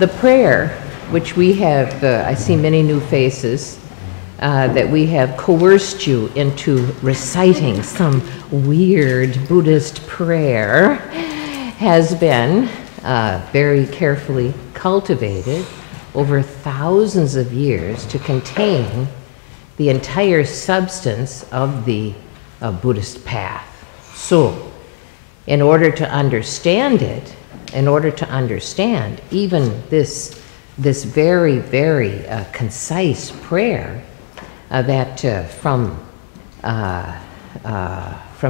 The prayer, which we have, I see many new faces, that we have coerced you into reciting some weird Buddhist prayer, has been very carefully cultivated over thousands of years to contain the entire substance of the Buddhist path. So, in order to understand it, in order to understand even this very, very concise prayer that from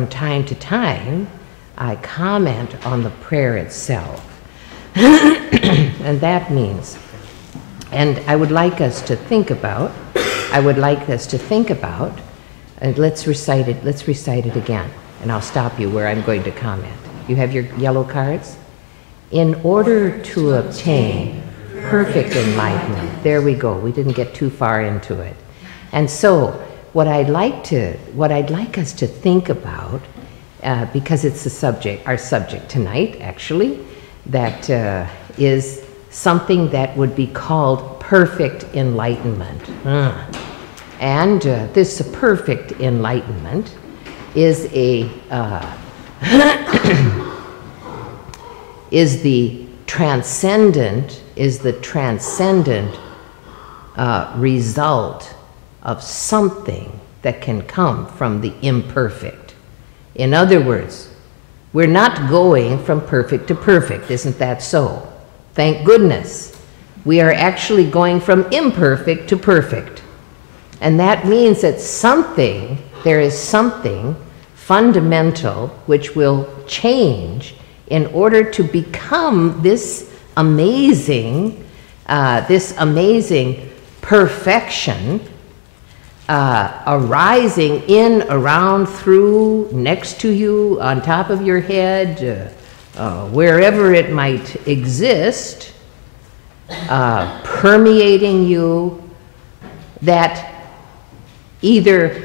time to time I comment on the prayer itself. And that means, and I would like us to think about, and let's recite it again, and I'll stop you where I'm going to comment. You have your yellow cards? In order to obtain perfect enlightenment. There we go. We didn't get too far into it. And so what I'd like us to think about, because it's our subject tonight, actually, that is something that would be called perfect enlightenment. And this perfect enlightenment is the transcendent result of something that can come from the imperfect. In other words, we're not going from perfect to perfect, isn't that so? Thank goodness. We are actually going from imperfect to perfect. And that means that there is something fundamental which will change in order to become this amazing perfection arising in, around, through, next to you, on top of your head, wherever it might exist, permeating you, that either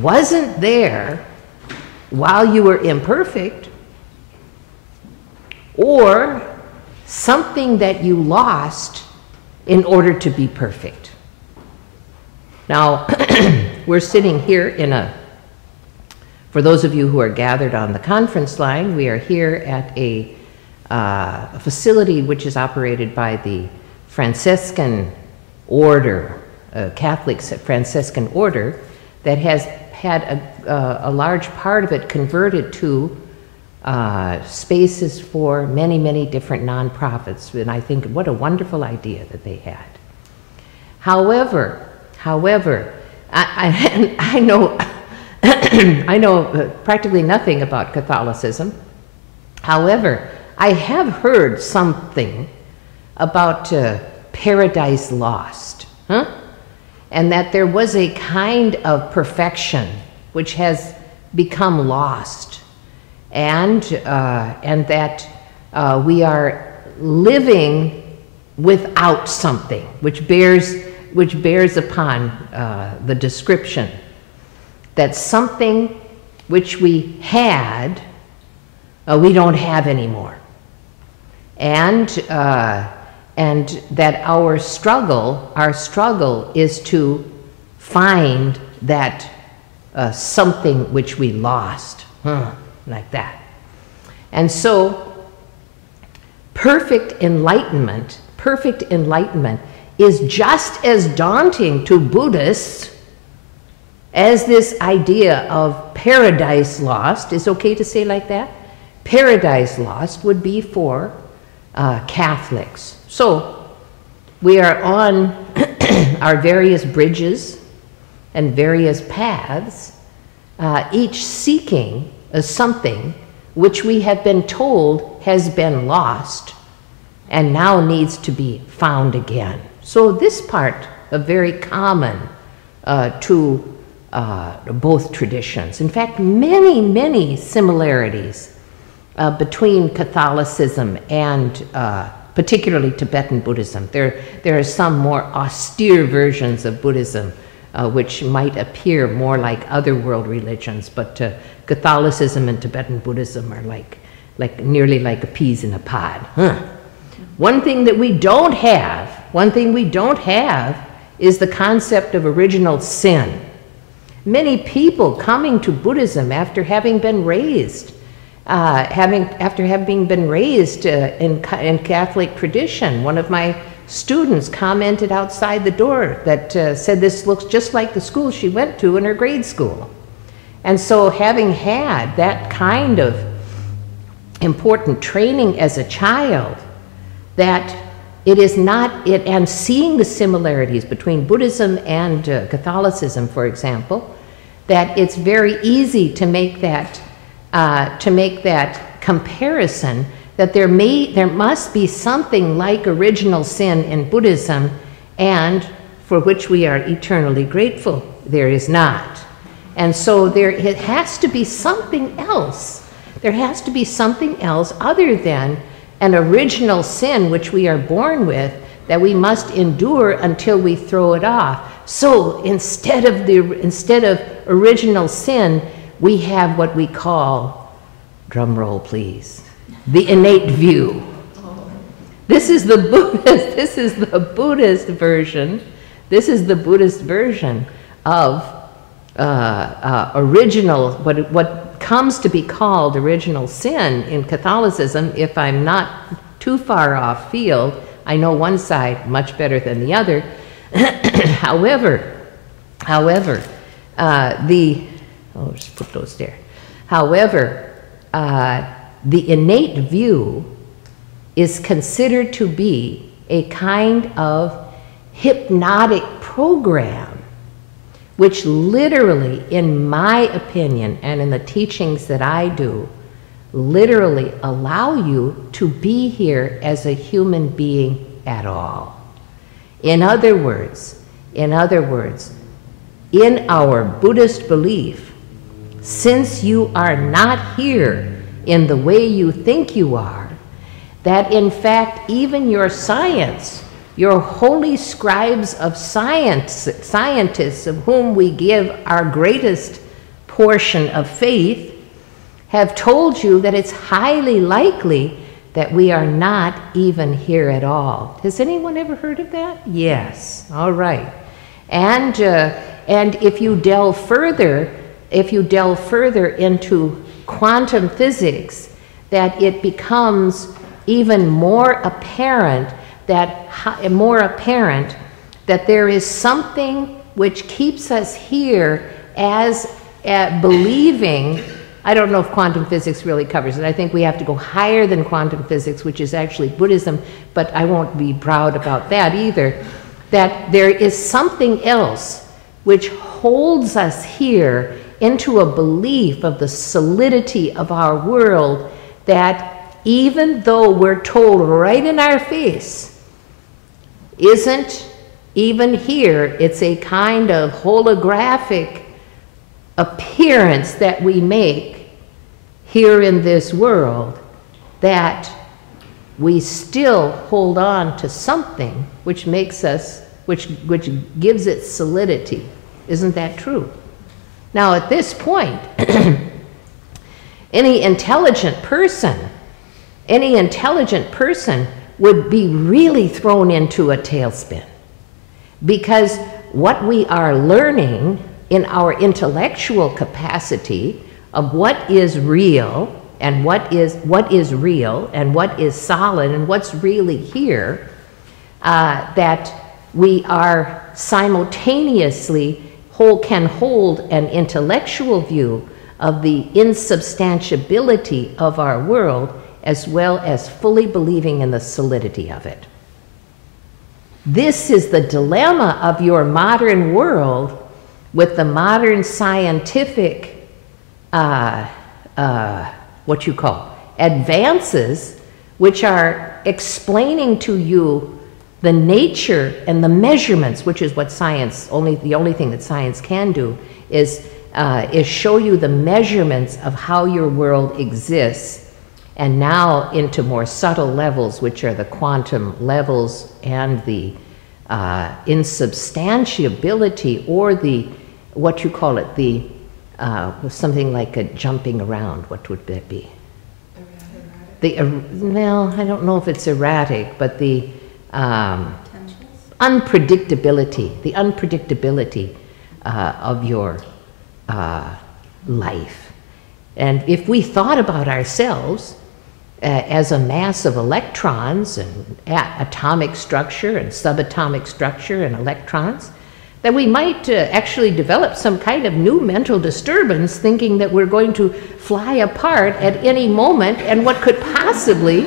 wasn't there while you were imperfect, or something that you lost in order to be perfect. Now, we're sitting here for those of you who are gathered on the conference line, we are here at a facility which is operated by the Franciscan order, Catholic Franciscan order, that has had a large part of it converted to spaces for many, many different nonprofits. And I think what a wonderful idea that they had. However, I know I know practically nothing about Catholicism. However, I have heard something about paradise lost, and that there was a kind of perfection which has become lost, and that we are living without something which bears upon the description that something which we had, we don't have anymore. And that our struggle is to find that something which we lost, like that. And so perfect enlightenment is just as daunting to Buddhists as this idea of paradise lost. Is okay to say like that? Paradise lost would be for Catholics. So we are on our various bridges and various paths, each seeking something which we have been told has been lost and now needs to be found again. So this part is very common to both traditions. In fact, many, many similarities between Catholicism and particularly Tibetan Buddhism. There are some more austere versions of Buddhism which might appear more like other world religions, but Catholicism and Tibetan Buddhism are like nearly like a peas in a pod. One thing that we don't have, is the concept of original sin. Many people coming to Buddhism after having been raised, after having been raised in Catholic tradition. One of my students commented outside the door that said this looks just like the school she went to in her grade school. And so having had that kind of important training as a child, that it is not, and seeing the similarities between Buddhism and Catholicism, for example, that it's very easy to make that comparison, that there must be something like original sin in Buddhism, and for which we are eternally grateful. There is not. And so it has to be something else. There has to be something else other than an original sin which we are born with, that we must endure until we throw it off. So instead of original sin, we have what we call, drum roll please, the innate view. This is the Buddhist version. This is the Buddhist version of original, what comes to be called original sin in Catholicism. If I'm not too far off field, I know one side much better than the other. However, just put those there. However, the innate view is considered to be a kind of hypnotic program, which literally, in my opinion, and in the teachings that I do, literally allow you to be here as a human being at all. In other words, in our Buddhist belief, since you are not here in the way you think you are, that in fact even your science, your holy scribes of science, scientists of whom we give our greatest portion of faith, have told you that it's highly likely that we are not even here at all. Has anyone ever heard of that? Yes. All right. And if you delve further into quantum physics, that it becomes even more apparent that there is something which keeps us here as believing. I don't know if quantum physics really covers it. I think we have to go higher than quantum physics, which is actually Buddhism, but I won't be proud about that either. That there is something else which holds us here into a belief of the solidity of our world, that even though we're told right in our face, isn't even here, it's a kind of holographic appearance that we make here in this world, that we still hold on to something which makes us, which gives it solidity. Isn't that true? Now at this point, any intelligent person would be really thrown into a tailspin, because what we are learning in our intellectual capacity of what is real and what is real and what is solid and what's really here, that we are simultaneously can hold an intellectual view of the insubstantiability of our world, as well as fully believing in the solidity of it. This is the dilemma of your modern world with the modern scientific, advances, which are explaining to you the nature and the measurements, which is what science, the only thing that science can do, is show you the measurements of how your world exists, and now into more subtle levels, which are the quantum levels and the insubstantiability, or the, something like a jumping around. What would that be? well, I don't know if it's erratic, but the unpredictability of your life. And if we thought about ourselves as a mass of electrons and atomic structure and subatomic structure and electrons, that we might actually develop some kind of new mental disturbance, thinking that we're going to fly apart at any moment, and what could possibly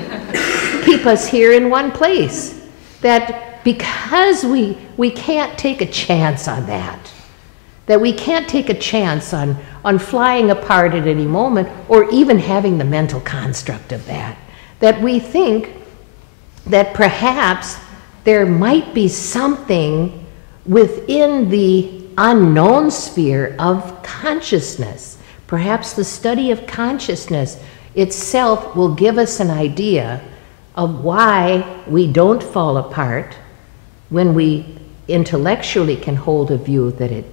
keep us here in one place. That because we can't take a chance on that we can't take a chance on flying apart at any moment, or even having the mental construct of that we think that perhaps there might be something within the unknown sphere of consciousness. Perhaps the study of consciousness itself will give us an idea of why we don't fall apart when we intellectually can hold a view that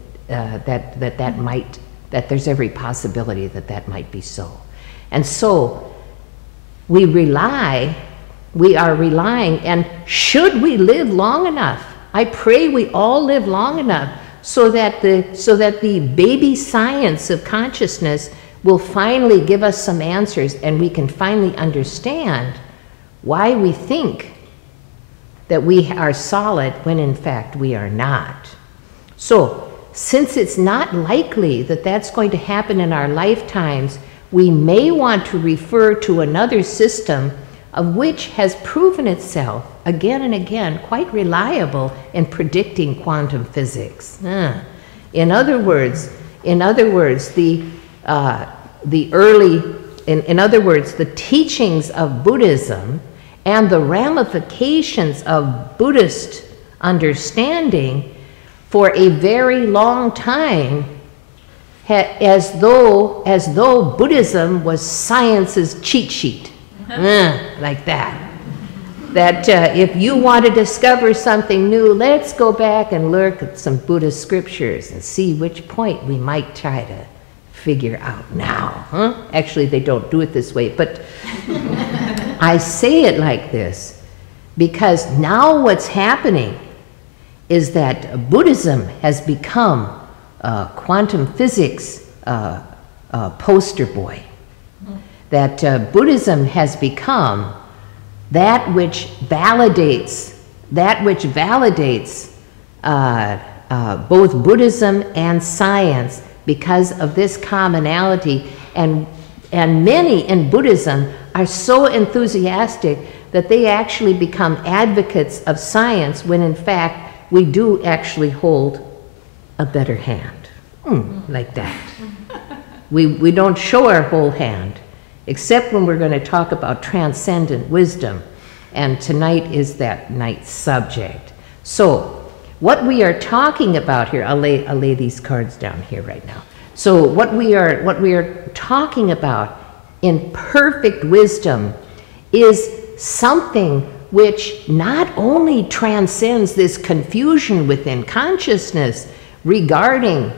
that there's every possibility that might be so. And so we are relying, and should we live long enough, I pray we all live long enough so that the baby science of consciousness will finally give us some answers, and we can finally understand why we think that we are solid when in fact we are not. So, since it's not likely that that's going to happen in our lifetimes, we may want to refer to another system of which has proven itself again and again quite reliable in predicting quantum physics. In other words, the teachings of Buddhism and the ramifications of Buddhist understanding for a very long time, as though Buddhism was science's cheat sheet, like that. That if you want to discover something new, let's go back and look at some Buddhist scriptures and see which point we might try to figure out now. Actually, they don't do it this way, but I say it like this because now what's happening is that Buddhism has become quantum physics poster boy. That Buddhism has become that which validates both Buddhism and science because of this commonality, and many in Buddhism are so enthusiastic that they actually become advocates of science when in fact we do actually hold a better hand, like that. We don't show our whole hand, except when we're going to talk about transcendent wisdom, and tonight is that night's subject. So, what we are talking about here, I'll lay these cards down here right now. So, what we are talking about in perfect wisdom is something which not only transcends this confusion within consciousness regarding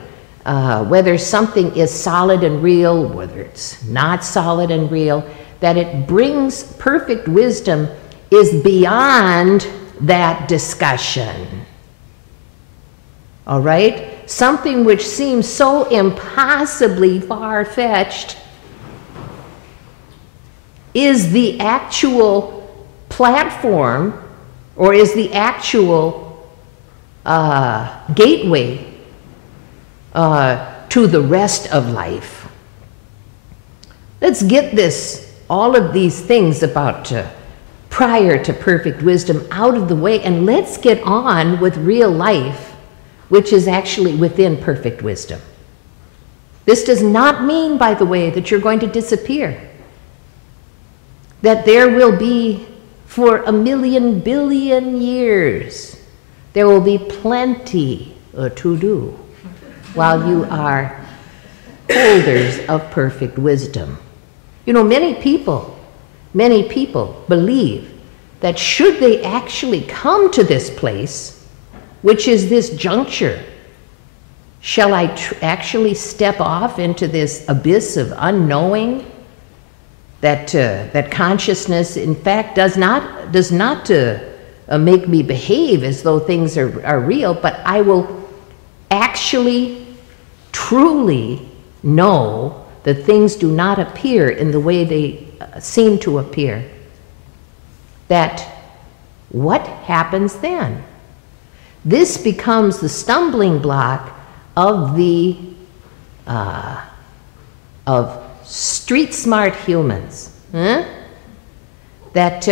whether something is solid and real, whether it's not solid and real, that it brings perfect wisdom is beyond that discussion. All right? Something which seems so impossibly far-fetched is the actual platform, or is the actual gateway to the rest of life. Let's get all of these things about prior to perfect wisdom out of the way, and let's get on with real life, which is actually within perfect wisdom. This does not mean, by the way, that you're going to disappear. That there will be, for 1,000,000 billion years, there will be plenty to do while you are holders of perfect wisdom. You know, many people believe that should they actually come to this place, which is this juncture, shall I actually step off into this abyss of unknowing that consciousness, in fact, does not make me behave as though things are real, but I will actually, truly know that things do not appear in the way they seem to appear. That what happens then? This becomes the stumbling block of the of street smart humans. That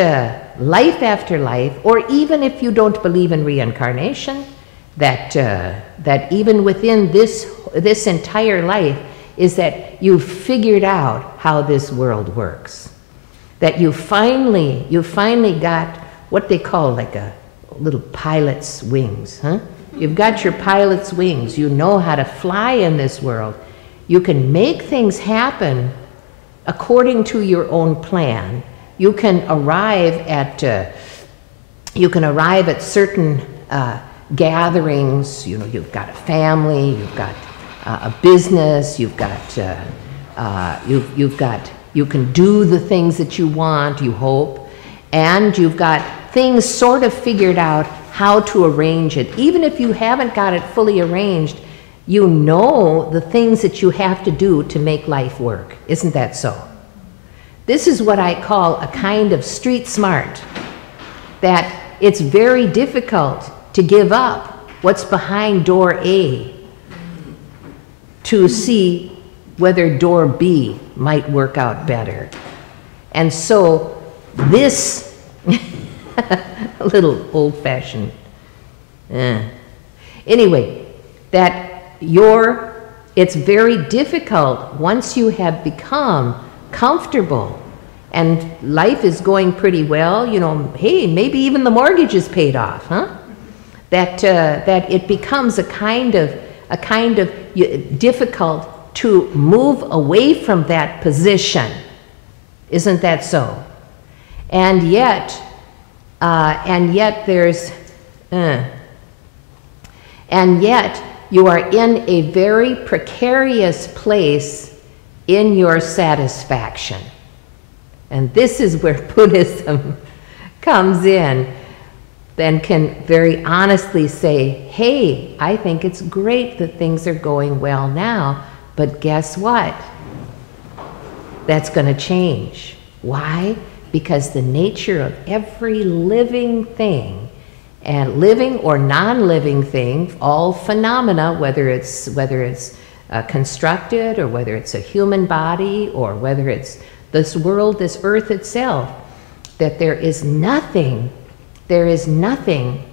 life after life, or even if you don't believe in reincarnation, that even within this entire life is that you've figured out how this world works. That you finally got what they call like a little pilot's wings, huh? You've got your pilot's wings. You know how to fly in this world. You can make things happen according to your own plan. You can arrive at certain gatherings. You know, you've got a family, you've got a business, you can do the things that you want, you hope, and you've got things sort of figured out how to arrange it. Even if you haven't got it fully arranged, you know the things that you have to do to make life work. Isn't that so? This is what I call a kind of street smart, that it's very difficult to give up what's behind door A to see whether door B might work out better. And so this, a little old-fashioned, anyway, that it's very difficult once you have become comfortable and life is going pretty well, you know, hey, maybe even the mortgage is paid off, huh? That it becomes a kind of difficult to move away from that position. Isn't that so? And yet you are in a very precarious place in your satisfaction. And this is where Buddhism comes in and can very honestly say, hey, I think it's great that things are going well now, but guess what? That's going to change. Why? Because the nature of every living thing, and living or non-living thing, all phenomena, whether it's constructed, or whether it's a human body, or whether it's this world, this earth itself, that there is nothing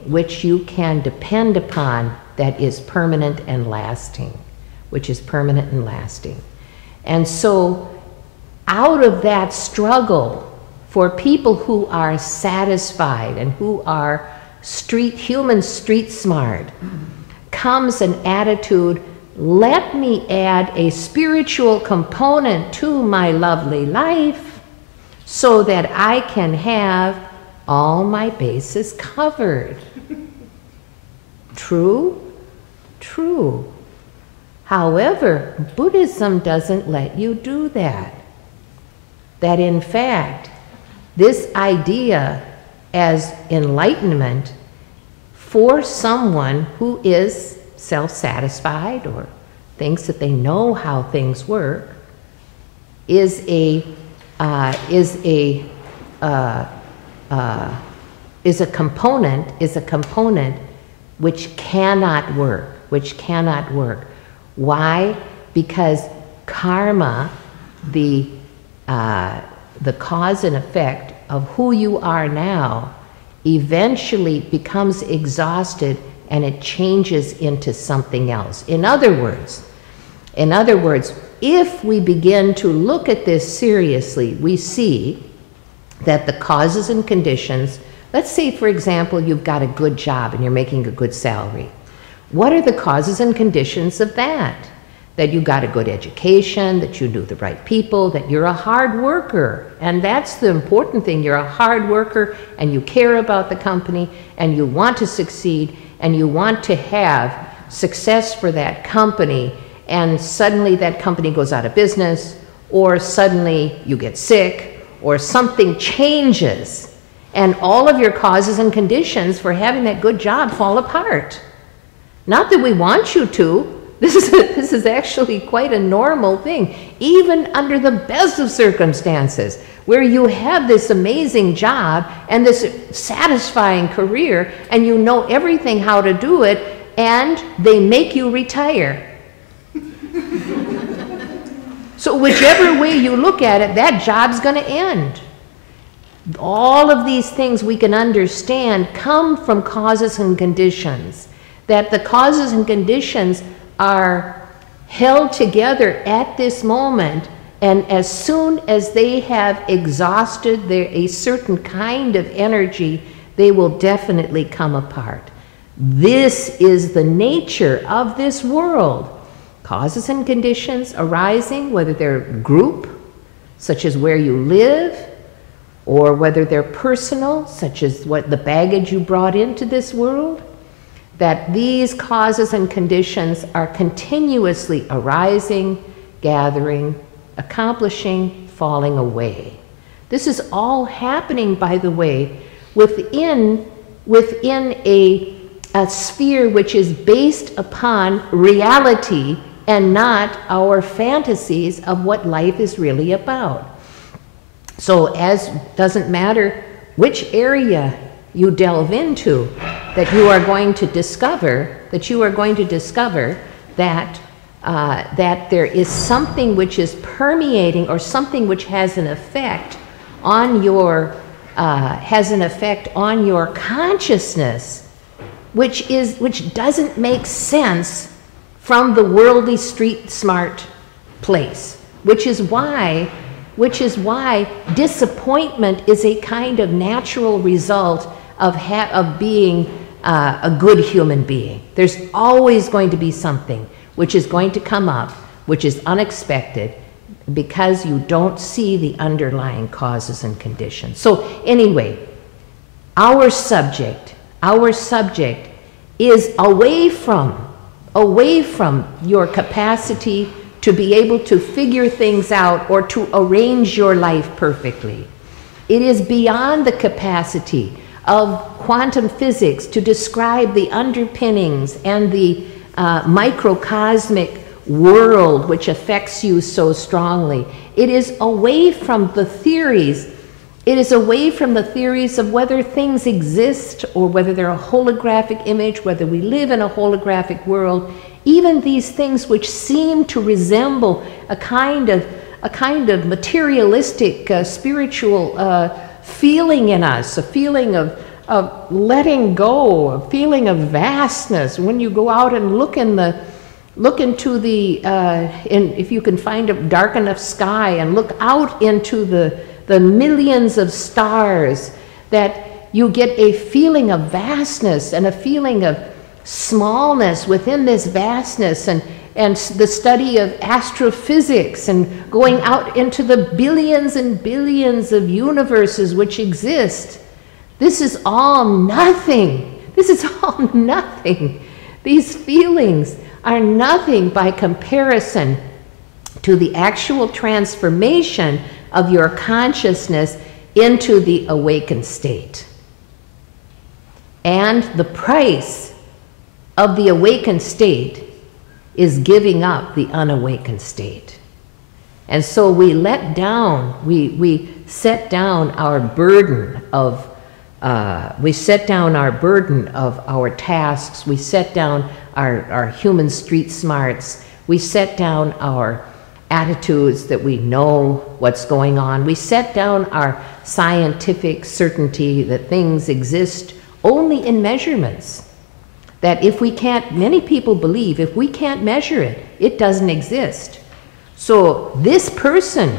which you can depend upon that is permanent and lasting, And so out of that struggle, for people who are satisfied and who are human street smart, comes an attitude, let me add a spiritual component to my lovely life so that I can have all my bases covered. True? True. However, Buddhism doesn't let you do that. That in fact, this idea as enlightenment for someone who is self-satisfied or thinks that they know how things work is a component which cannot work. Why? Because karma, the cause and effect of who you are now, eventually becomes exhausted and it changes into something else. In other words, if we begin to look at this seriously, we see that the causes and conditions, let's say for example you've got a good job and you're making a good salary. What are the causes and conditions of that? That you got a good education, that you knew the right people, that you're a hard worker. And that's the important thing. You're a hard worker and you care about the company and you want to succeed and you want to have success for that company, and suddenly that company goes out of business, or suddenly you get sick, or something changes, and all of your causes and conditions for having that good job fall apart. Not that we want you to. This is actually quite a normal thing, even under the best of circumstances, where you have this amazing job and this satisfying career, and you know everything how to do it, and they make you retire. So whichever way you look at it, that job's going to end. All of these things we can understand come from causes and conditions, that the causes and conditions are held together at this moment, and as soon as they have exhausted a certain kind of energy, they will definitely come apart. This is the nature of this world. Causes and conditions arising, whether they're group, such as where you live, or whether they're personal, such as what the baggage you brought into this world, that these causes and conditions are continuously arising, gathering, accomplishing, falling away. This is all happening, by the way, within a sphere which is based upon reality and not our fantasies of what life is really about. So doesn't matter which area you delve into, that you are going to discover that there is something which is permeating, or something which has an effect on your consciousness, which doesn't make sense from the worldly street smart place, which is why disappointment is a kind of natural result of being a good human being. There's always going to be something which is going to come up, which is unexpected, because you don't see the underlying causes and conditions. So anyway, our subject is away from your capacity to be able to figure things out or to arrange your life perfectly. It is beyond the capacity of quantum physics to describe the underpinnings and the microcosmic world which affects you so strongly. It is away from the theories. It is away from the theories of whether things exist or whether they're a holographic image, whether we live in a holographic world. Even these things which seem to resemble a kind of materialistic spiritual feeling in us, a feeling of letting go, a feeling of vastness. When you go out and look into the if you can find a dark enough sky and look out into the millions of stars, that you get a feeling of vastness and a feeling of smallness within this vastness, and the study of astrophysics and going out into the billions and billions of universes which exist. This is all nothing. This is all nothing. These feelings are nothing by comparison to the actual transformation of your consciousness into the awakened state. And the price of the awakened state is giving up the unawakened state. And so we set down our burden of our tasks. We set down our human street smarts. We set down our attitudes that we know what's going on. We set down our scientific certainty that things exist only in measurements. That if we can't, many people believe, if we can't measure it, it doesn't exist. So this person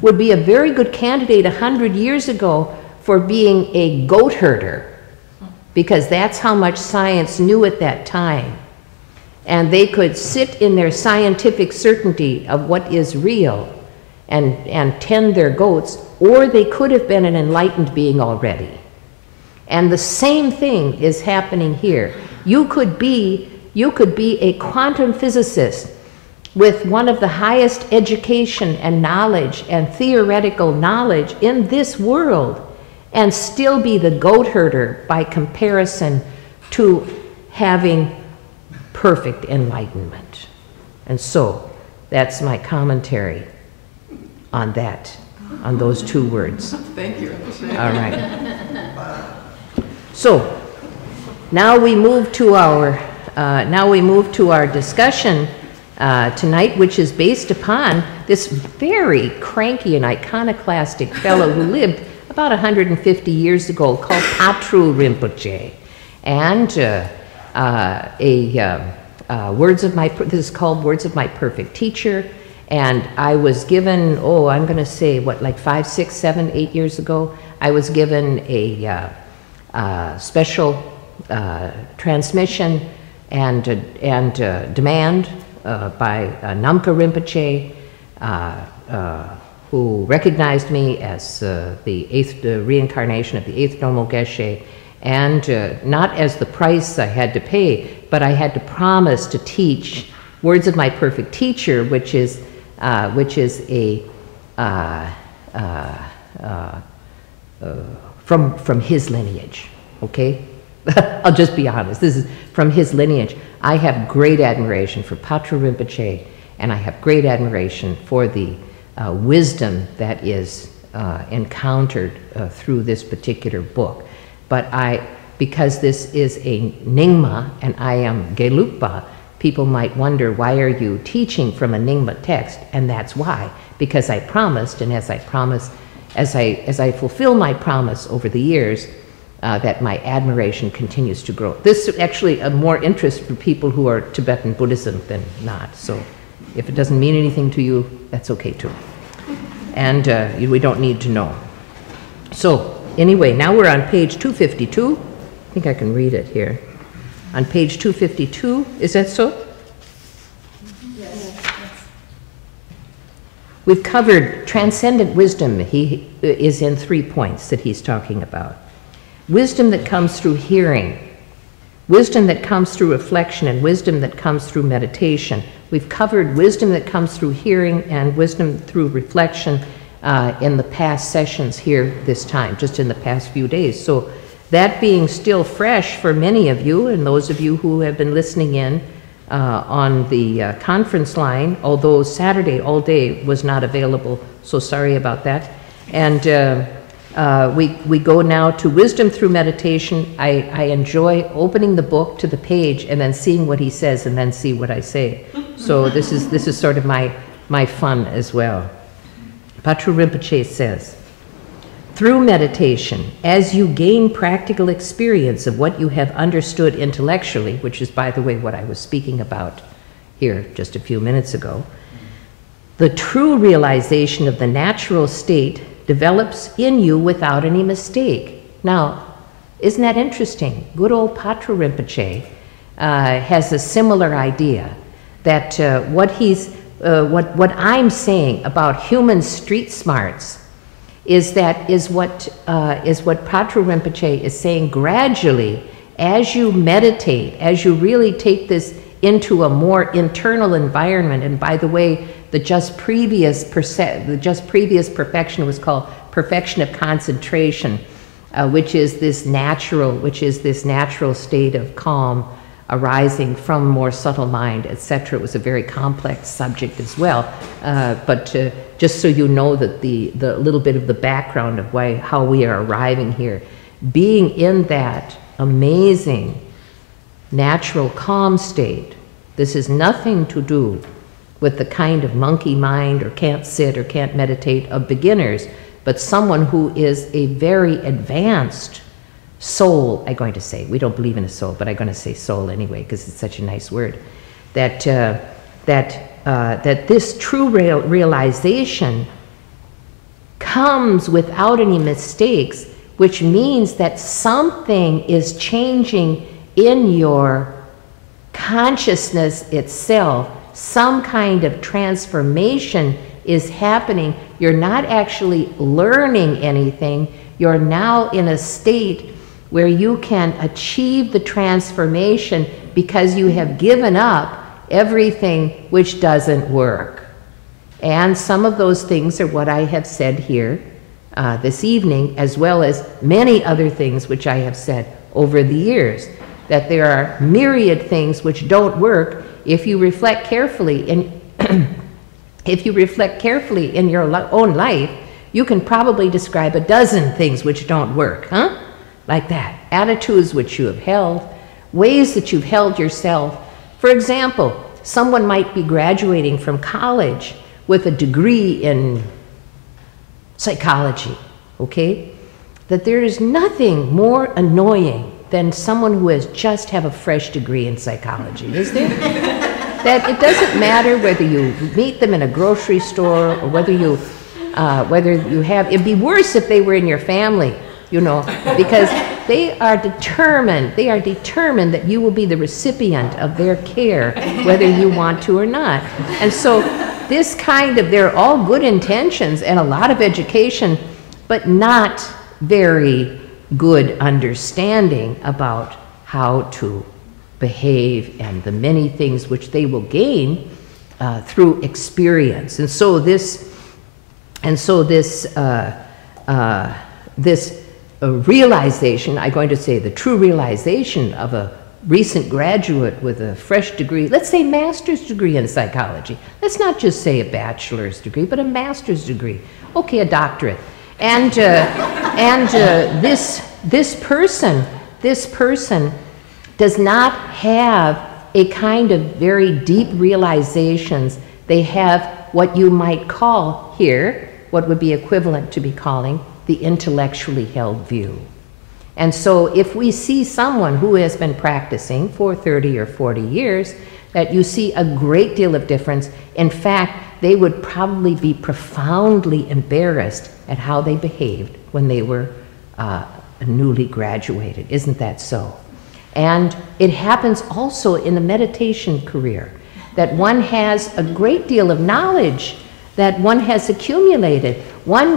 would be a very good candidate 100 years ago for being a goat herder, because that's how much science knew at that time. And they could sit in their scientific certainty of what is real and tend their goats, or they could have been an enlightened being already. And the same thing is happening here. You could be a quantum physicist with one of the highest education and knowledge and theoretical knowledge in this world and still be the goat herder by comparison to having perfect enlightenment. And so that's my commentary on that, on those two words. Thank you. All right. So now we move to our discussion tonight, which is based upon this very cranky and iconoclastic fellow who lived about 150 years ago, called Patru Rinpoche, and this is called Words of My Perfect Teacher. And I was given, I'm going to say, like 5, 6, 7, 8 years ago, I was given a special transmission and demand by Namka Rinpoche, who recognized me as the eighth reincarnation of the eighth Domo Geshe, and not as the price I had to pay, but I had to promise to teach Words of My Perfect Teacher, which is from his lineage. Okay, I'll just be honest. This is from his lineage. I have great admiration for Patru Rinpoche, and I have great admiration for the wisdom that is encountered through this particular book. But because this is a Nyingma and I am Gelugpa, people might wonder, why are you teaching from a Nyingma text? And that's why, because I promised, and as I fulfill my promise over the years, that my admiration continues to grow. This is actually a more interest for people who are Tibetan Buddhism than not. So if it doesn't mean anything to you, that's okay too. And we don't need to know. So anyway, now we're on page 252. I think I can read it here. On page 252, is that so? Yes. We've covered transcendent wisdom. He is in 3 points that he's talking about. Wisdom that comes through hearing, wisdom that comes through reflection, and wisdom that comes through meditation. We've covered wisdom that comes through hearing and wisdom through reflection in the past sessions here this time, just in the past few days. So that being still fresh for many of you, and those of you who have been listening in on the conference line, although Saturday all day was not available, so sorry about that. And we go now to wisdom through meditation. I enjoy opening the book to the page and then seeing what he says and then see what I say. So this is sort of my fun as well. Patru Rinpoche says, through meditation, as you gain practical experience of what you have understood intellectually, which is, by the way, what I was speaking about here just a few minutes ago, the true realization of the natural state develops in you without any mistake. Now, isn't that interesting? Good old Patru Rinpoche has a similar idea that what I'm saying about human street smarts is what Patru Rinpoche is saying. Gradually, as you meditate, as you really take this into a more internal environment, and by the way, the just previous perfection was called perfection of concentration, which is this natural state of calm arising from more subtle mind, etc. It was a very complex subject as well, but just so you know that the little bit of the background of how we are arriving here, being in that amazing natural calm state. This has nothing to do with the kind of monkey mind or can't sit or can't meditate of beginners, but someone who is a very advanced soul, I'm going to say. We don't believe in a soul, but I'm going to say soul anyway because it's such a nice word. That this true realization comes without any mistakes, which means that something is changing in your consciousness itself. Some kind of transformation is happening. You're not actually learning anything. You're now in a state where you can achieve the transformation because you have given up everything which doesn't work. And some of those things are what I have said here this evening, as well as many other things which I have said over the years, that there are myriad things which don't work if you reflect carefully. If you reflect carefully in your own life, you can probably describe a dozen things which don't work, huh? Like that. Attitudes which you have held, ways that you've held yourself. For example, someone might be graduating from college with a degree in psychology, okay? That there is nothing more annoying than someone who has just have a fresh degree in psychology, is there? That it doesn't matter whether you meet them in a grocery store or whether you have, it'd be worse if they were in your family, you know, because they are determined that you will be the recipient of their care, whether you want to or not. And so this kind of, they're all good intentions and a lot of education, but not very good understanding about how to behave and the many things which they will gain through experience. And so this realization, I'm going to say the true realization of a recent graduate with a fresh degree, let's say master's degree in psychology. Let's not just say a bachelor's degree, but a master's degree. Okay, a doctorate. And this person does not have a kind of very deep realizations. They have what you might call here, what would be equivalent to be calling the intellectually held view. And so if we see someone who has been practicing for 30 or 40 years, that you see a great deal of difference. In fact, they would probably be profoundly embarrassed at how they behaved when they were newly graduated. Isn't that so? And it happens also in the meditation career, that one has a great deal of knowledge that one has accumulated. One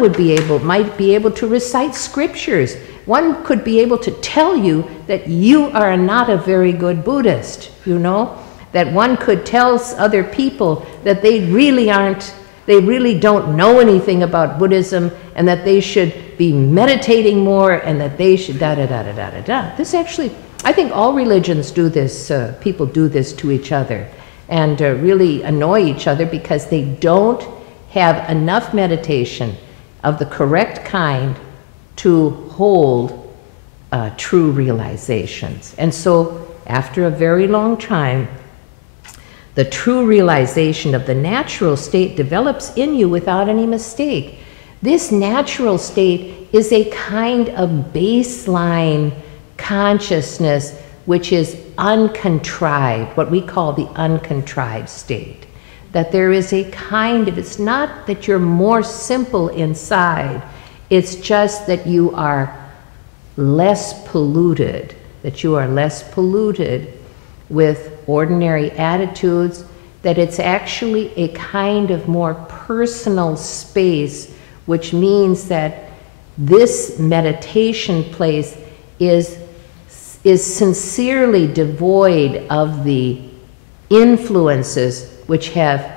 might be able to recite scriptures. One could be able to tell you that you are not a very good Buddhist, you know? That one could tell other people that they really don't know anything about Buddhism and that they should be meditating more and that they should da-da-da-da-da-da-da. This actually, I think all religions do this, people do this to each other and really annoy each other because they don't have enough meditation of the correct kind to hold true realizations. And so after a very long time, the true realization of the natural state develops in you without any mistake. This natural state is a kind of baseline consciousness which is uncontrived, what we call the uncontrived state. That there is a kind of, it's not that you're more simple inside, it's just that you are less polluted, with ordinary attitudes, that it's actually a kind of more personal space, which means that this meditation place is sincerely devoid of the influences which have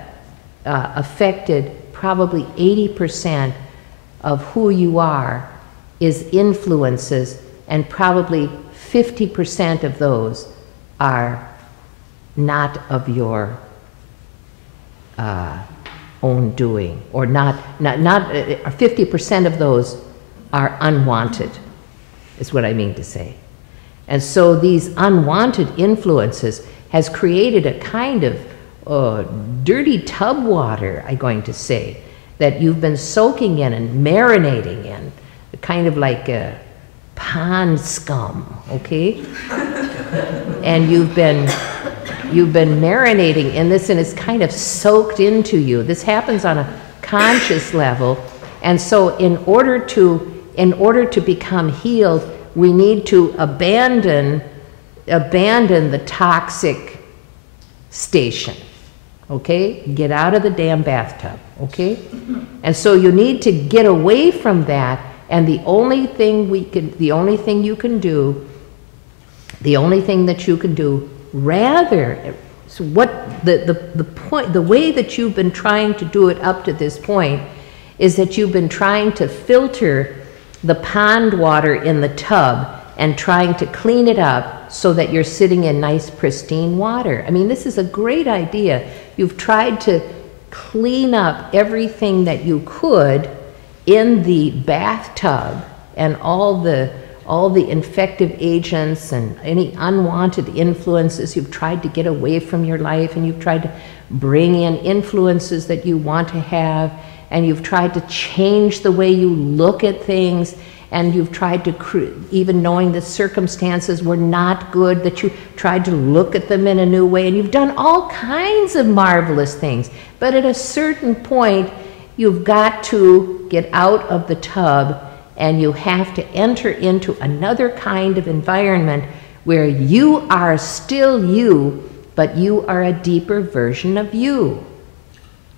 affected probably 80% of who you are is influences, and probably 50% of those are not of your own doing, or not 50% of those are unwanted, is what I mean to say. And so these unwanted influences has created a kind of dirty tub water, I'm going to say, that you've been soaking in and marinating in, kind of like a pond scum, okay? And you've been marinating in this, and it's kind of soaked into you. This happens on a conscious level. And so in order to become healed, we need to abandon the toxic station, okay? Get out of the damn bathtub, okay? And so you need to get away from that, and the only thing that you can do, rather So what the point, the way that you've been trying to do it up to this point is that you've been trying to filter the pond water in the tub and trying to clean it up so that you're sitting in nice pristine water. I mean, this is a great idea. You've tried to clean up everything that you could in the bathtub, and all the infective agents and any unwanted influences you've tried to get away from your life, and you've tried to bring in influences that you want to have, and you've tried to change the way you look at things, and you've tried to, even knowing the circumstances were not good, that you tried to look at them in a new way, and you've done all kinds of marvelous things. But at a certain point, you've got to get out of the tub, and you have to enter into another kind of environment where you are still you, but you are a deeper version of you.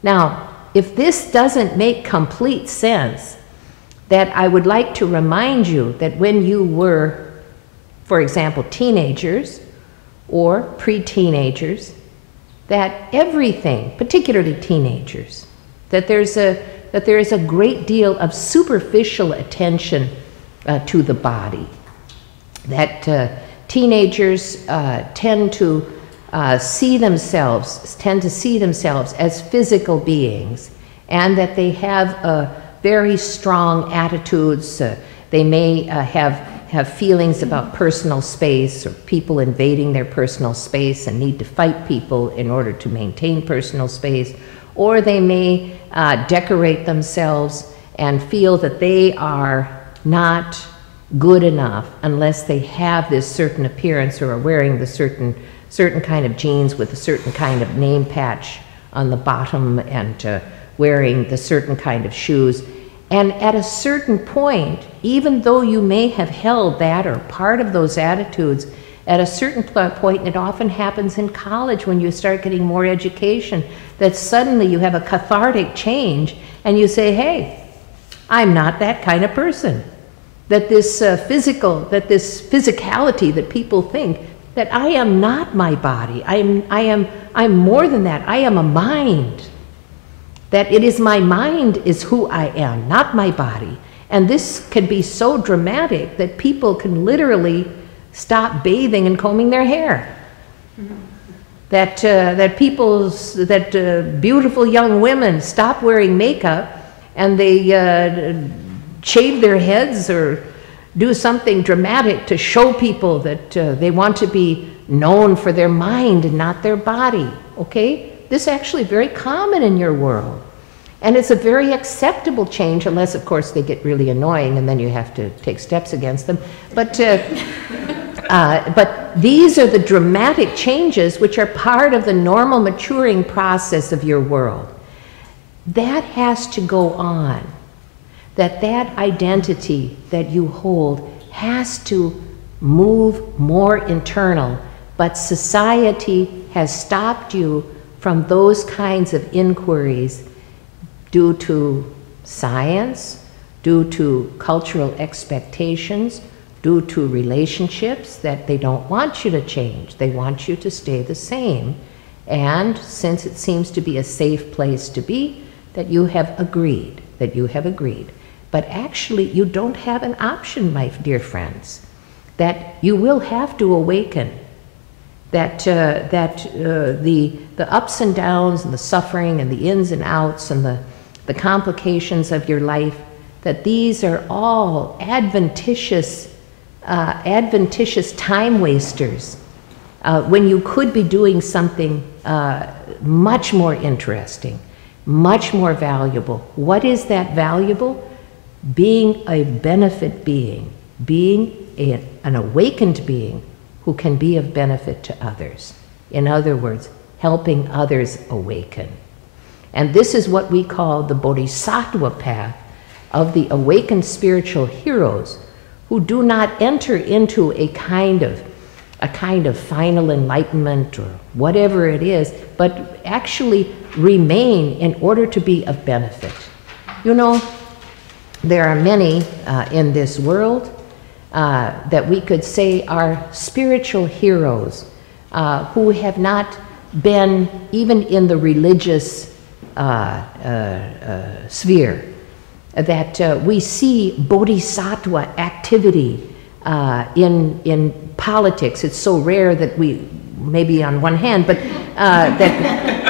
Now, if this doesn't make complete sense, that I would like to remind you that when you were, for example, teenagers or pre-teenagers, that everything, particularly teenagers, that there is a great deal of superficial attention to the body. That teenagers tend to see themselves as physical beings, and that they have very strong attitudes. They may have feelings about personal space, or people invading their personal space and need to fight people in order to maintain personal space. Or they may decorate themselves and feel that they are not good enough unless they have this certain appearance, or are wearing the certain kind of jeans with a certain kind of name patch on the bottom, and wearing the certain kind of shoes. And at a certain point, even though you may have held that or part of those attitudes, at a certain point, and it often happens in college when you start getting more education, that suddenly you have a cathartic change and you say, hey, I'm not that kind of person. That this physicality that people think, that I am not my body. I'm more than that. I am a mind. That it is my mind is who I am, not my body. And this can be so dramatic that people can literally stop bathing and combing their hair. That beautiful young women stop wearing makeup, and they shave their heads or do something dramatic to show people that they want to be known for their mind and not their body. Okay? This is actually very common in your world. And it's a very acceptable change, unless, of course, they get really annoying, and then you have to take steps against them. But these are the dramatic changes which are part of the normal maturing process of your world. That has to go on. That identity that you hold has to move more internal, but society has stopped you from those kinds of inquiries due to science, due to cultural expectations, due to relationships that they don't want you to change. They want you to stay the same. And since it seems to be a safe place to be, that you have agreed. But actually, you don't have an option, my dear friends. That you will have to awaken. That the ups and downs and the suffering and the ins and outs and the complications of your life, that these are all adventitious time wasters when you could be doing something much more interesting, much more valuable. What is that valuable? Being a benefit being, an awakened being who can be of benefit to others. In other words, helping others awaken. And this is what we call the bodhisattva path of the awakened spiritual heroes, who do not enter into a kind of final enlightenment or whatever it is, but actually remain in order to be of benefit. You know, there are many in this world that we could say are spiritual heroes who have not been, even in the religious sphere, that we see bodhisattva activity in politics. It's so rare that we, maybe on one hand, but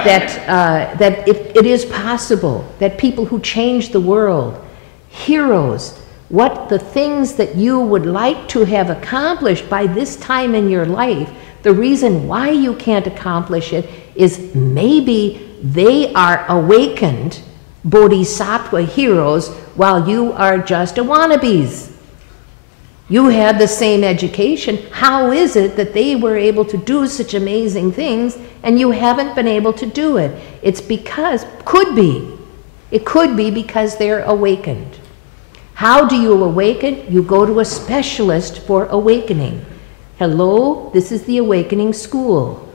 that it is possible that people who change the world, heroes, what the things that you would like to have accomplished by this time in your life, the reason why you can't accomplish it is maybe they are awakened bodhisattva heroes while you are just a wannabes. You had the same education. How is it that they were able to do such amazing things and you haven't been able to do it? It's because, it could be because they're awakened. How do you awaken? You go to a specialist for awakening. Hello, this is the awakening school.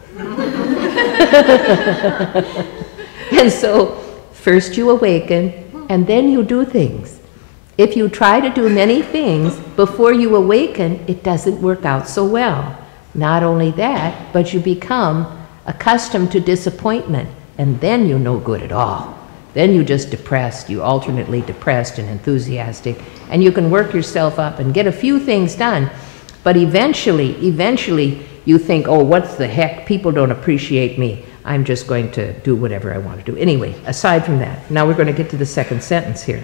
And so, first you awaken, and then you do things. If you try to do many things before you awaken, it doesn't work out so well. Not only that, but you become accustomed to disappointment, and then you're no good at all. Then you're just depressed, you alternately depressed and enthusiastic, and you can work yourself up and get a few things done, but eventually you think, oh, what's the heck, people don't appreciate me. I'm just going to do whatever I want to do. Anyway, aside from that, now we're going to get to the second sentence here.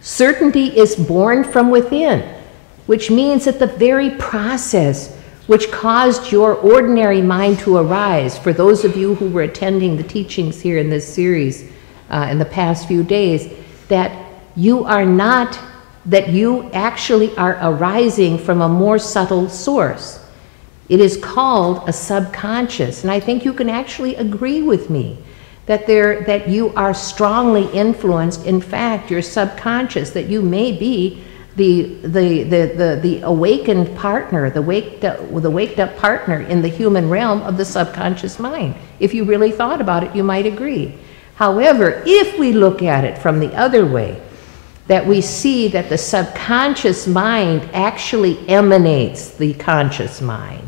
Certainty is born from within, which means that the very process which caused your ordinary mind to arise, for those of you who were attending the teachings here in this series in the past few days, that you actually are arising from a more subtle source. It is called a subconscious, and I think you can actually agree with me that you are strongly influenced. In fact, your subconscious, that you may be the awakened partner, the waked up partner in the human realm of the subconscious mind. If you really thought about it, you might agree. However, if we look at it from the other way, that we see that the subconscious mind actually emanates the conscious mind.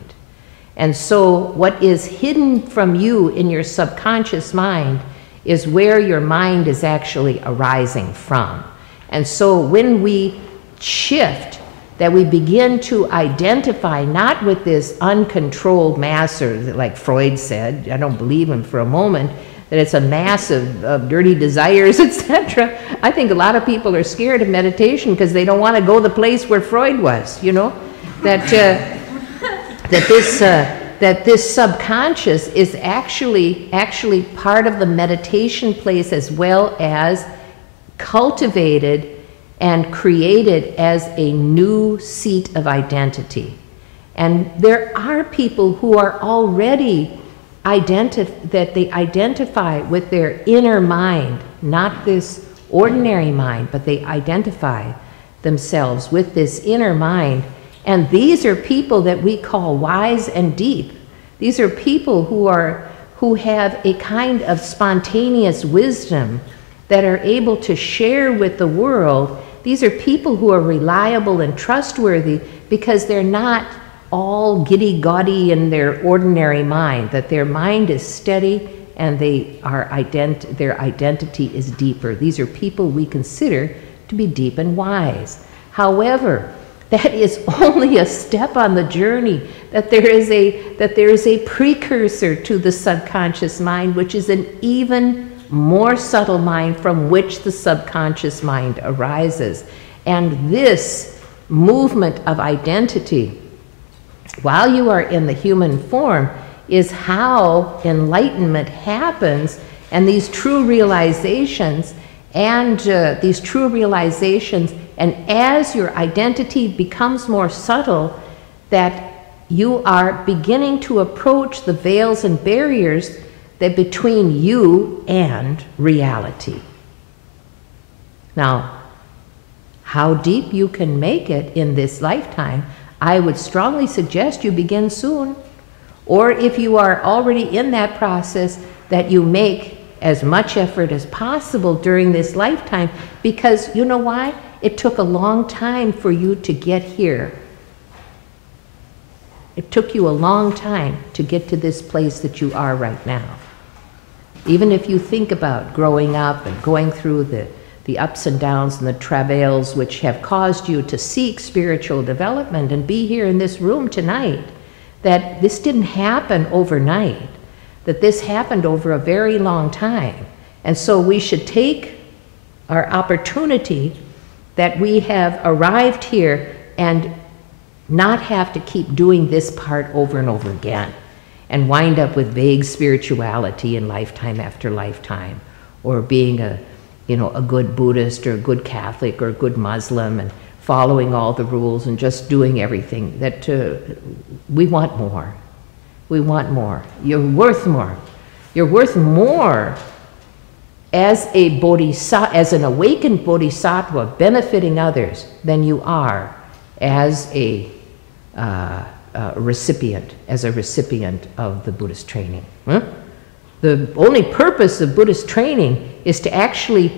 And so what is hidden from you in your subconscious mind is where your mind is actually arising from. And so when we shift, that we begin to identify not with this uncontrolled mass, or like Freud said, I don't believe him for a moment, that it's a mass of dirty desires, etc. I think a lot of people are scared of meditation because they don't want to go the place where Freud was, you know? That this subconscious is actually part of the meditation place, as well as cultivated and created as a new seat of identity. And there are people who are already that they identify with their inner mind, not this ordinary mind, but they identify themselves with this inner mind. And these are people that we call wise and deep. These are people who have a kind of spontaneous wisdom that are able to share with the world. These are people who are reliable and trustworthy because they're not all giddy-gaudy in their ordinary mind, that their mind is steady and their identity is deeper. These are people we consider to be deep and wise. However, that is only a step on the journey, that there is a precursor to the subconscious mind, which is an even more subtle mind from which the subconscious mind arises. And this movement of identity, while you are in the human form, is how enlightenment happens, and these true realizations, and as your identity becomes more subtle, that you are beginning to approach the veils and barriers that between you and reality. Now, how deep you can make it in this lifetime, I would strongly suggest you begin soon. Or if you are already in that process, that you make as much effort as possible during this lifetime, because you know why? It took a long time for you to get here. It took you a long time to get to this place that you are right now. Even if you think about growing up and going through the ups and downs and the travails which have caused you to seek spiritual development and be here in this room tonight, that this didn't happen overnight, that this happened over a very long time. And so we should take our opportunity that we have arrived here and not have to keep doing this part over and over again and wind up with vague spirituality in lifetime after lifetime, or being a good Buddhist or a good Catholic or a good Muslim and following all the rules and just doing everything. That we want more. We want more. You're worth more. You're worth more as a bodhisattva, as an awakened bodhisattva benefiting others, than you are as a recipient of the Buddhist training. Huh? The only purpose of Buddhist training is to actually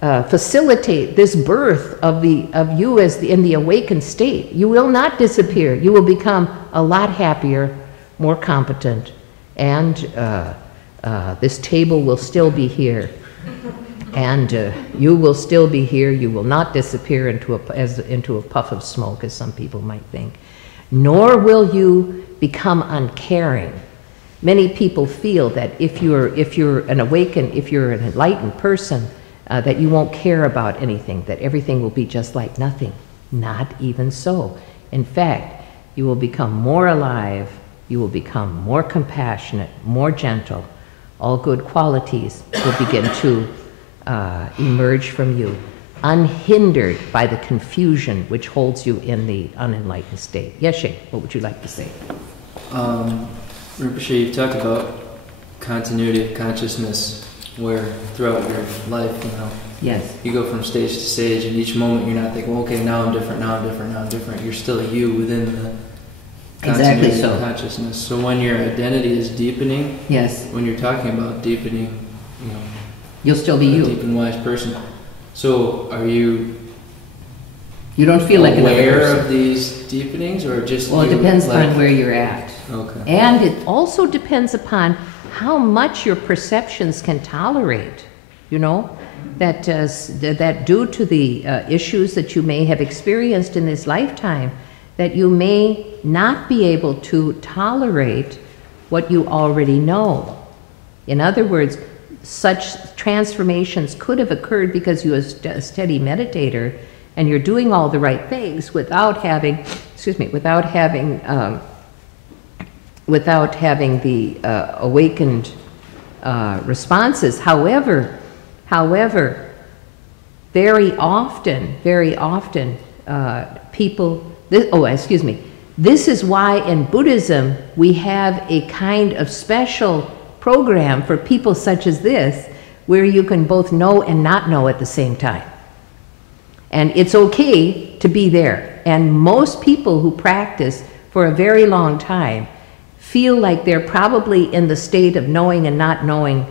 facilitate this birth of you in the awakened state. You will not disappear. You will become a lot happier, more competent, and this table will still be here. And you will still be here. You will not disappear into a puff of smoke, as some people might think. Nor will you become uncaring. Many people feel that if you're an enlightened person, that you won't care about anything, that everything will be just like nothing. Not even so. In fact, you will become more alive. You will become more compassionate, more gentle. All good qualities will begin to emerge from you, unhindered by the confusion which holds you in the unenlightened state. Geshe, what would you like to say? Rinpoche, you've talked about continuity of consciousness, where throughout your life, yes, you go from stage to stage, and each moment you're not thinking, well, okay, now I'm different, now I'm different, now I'm different. You're still you within the continuity of consciousness. So when your identity is deepening, yes, when you're talking about deepening, you'll still be you. A deep and wise person. So are you? You don't feel like aware of these deepenings, or just? Well, it depends on where you're at. Okay. And it also depends upon how much your perceptions can tolerate. That due to the issues that you may have experienced in this lifetime, that you may not be able to tolerate what you already know. In other words, such transformations could have occurred because you're a steady meditator and you're doing all the right things without having the awakened responses. However, very often, this is why in Buddhism we have a kind of special program for people such as this, where you can both know and not know at the same time. And it's okay to be there. And most people who practice for a very long time feel like they're probably in the state of knowing and not knowing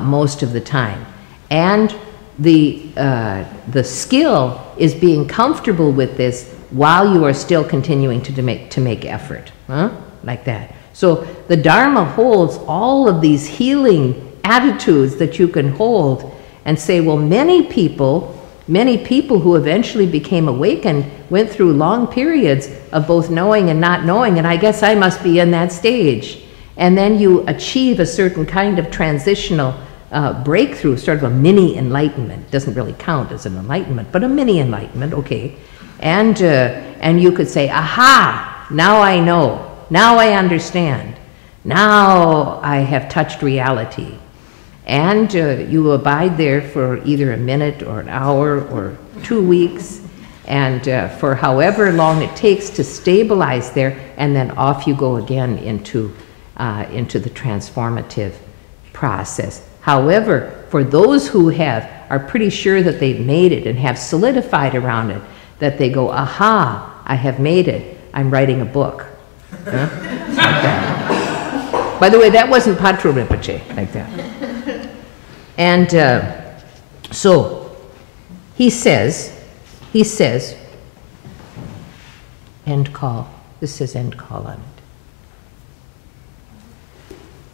most of the time. And the skill is being comfortable with this while you are still continuing to make effort, like that. So the Dharma holds all of these healing attitudes that you can hold and say, well, many people who eventually became awakened went through long periods of both knowing and not knowing, and I guess I must be in that stage. And then you achieve a certain kind of transitional breakthrough, sort of a mini enlightenment. It doesn't really count as an enlightenment, but a mini enlightenment, okay. And you could say, aha, now I know. Now I understand. Now I have touched reality. And you abide there for either a minute or an hour or 2 weeks, and for however long it takes to stabilize there, and then off you go again into the transformative process. However, for those who are pretty sure that they've made it and have solidified around it, that they go, aha, I have made it, I'm writing a book. Huh? Like that. By the way, that wasn't Patro Rinpoche, like that. And so he says, end call. This says end call on it.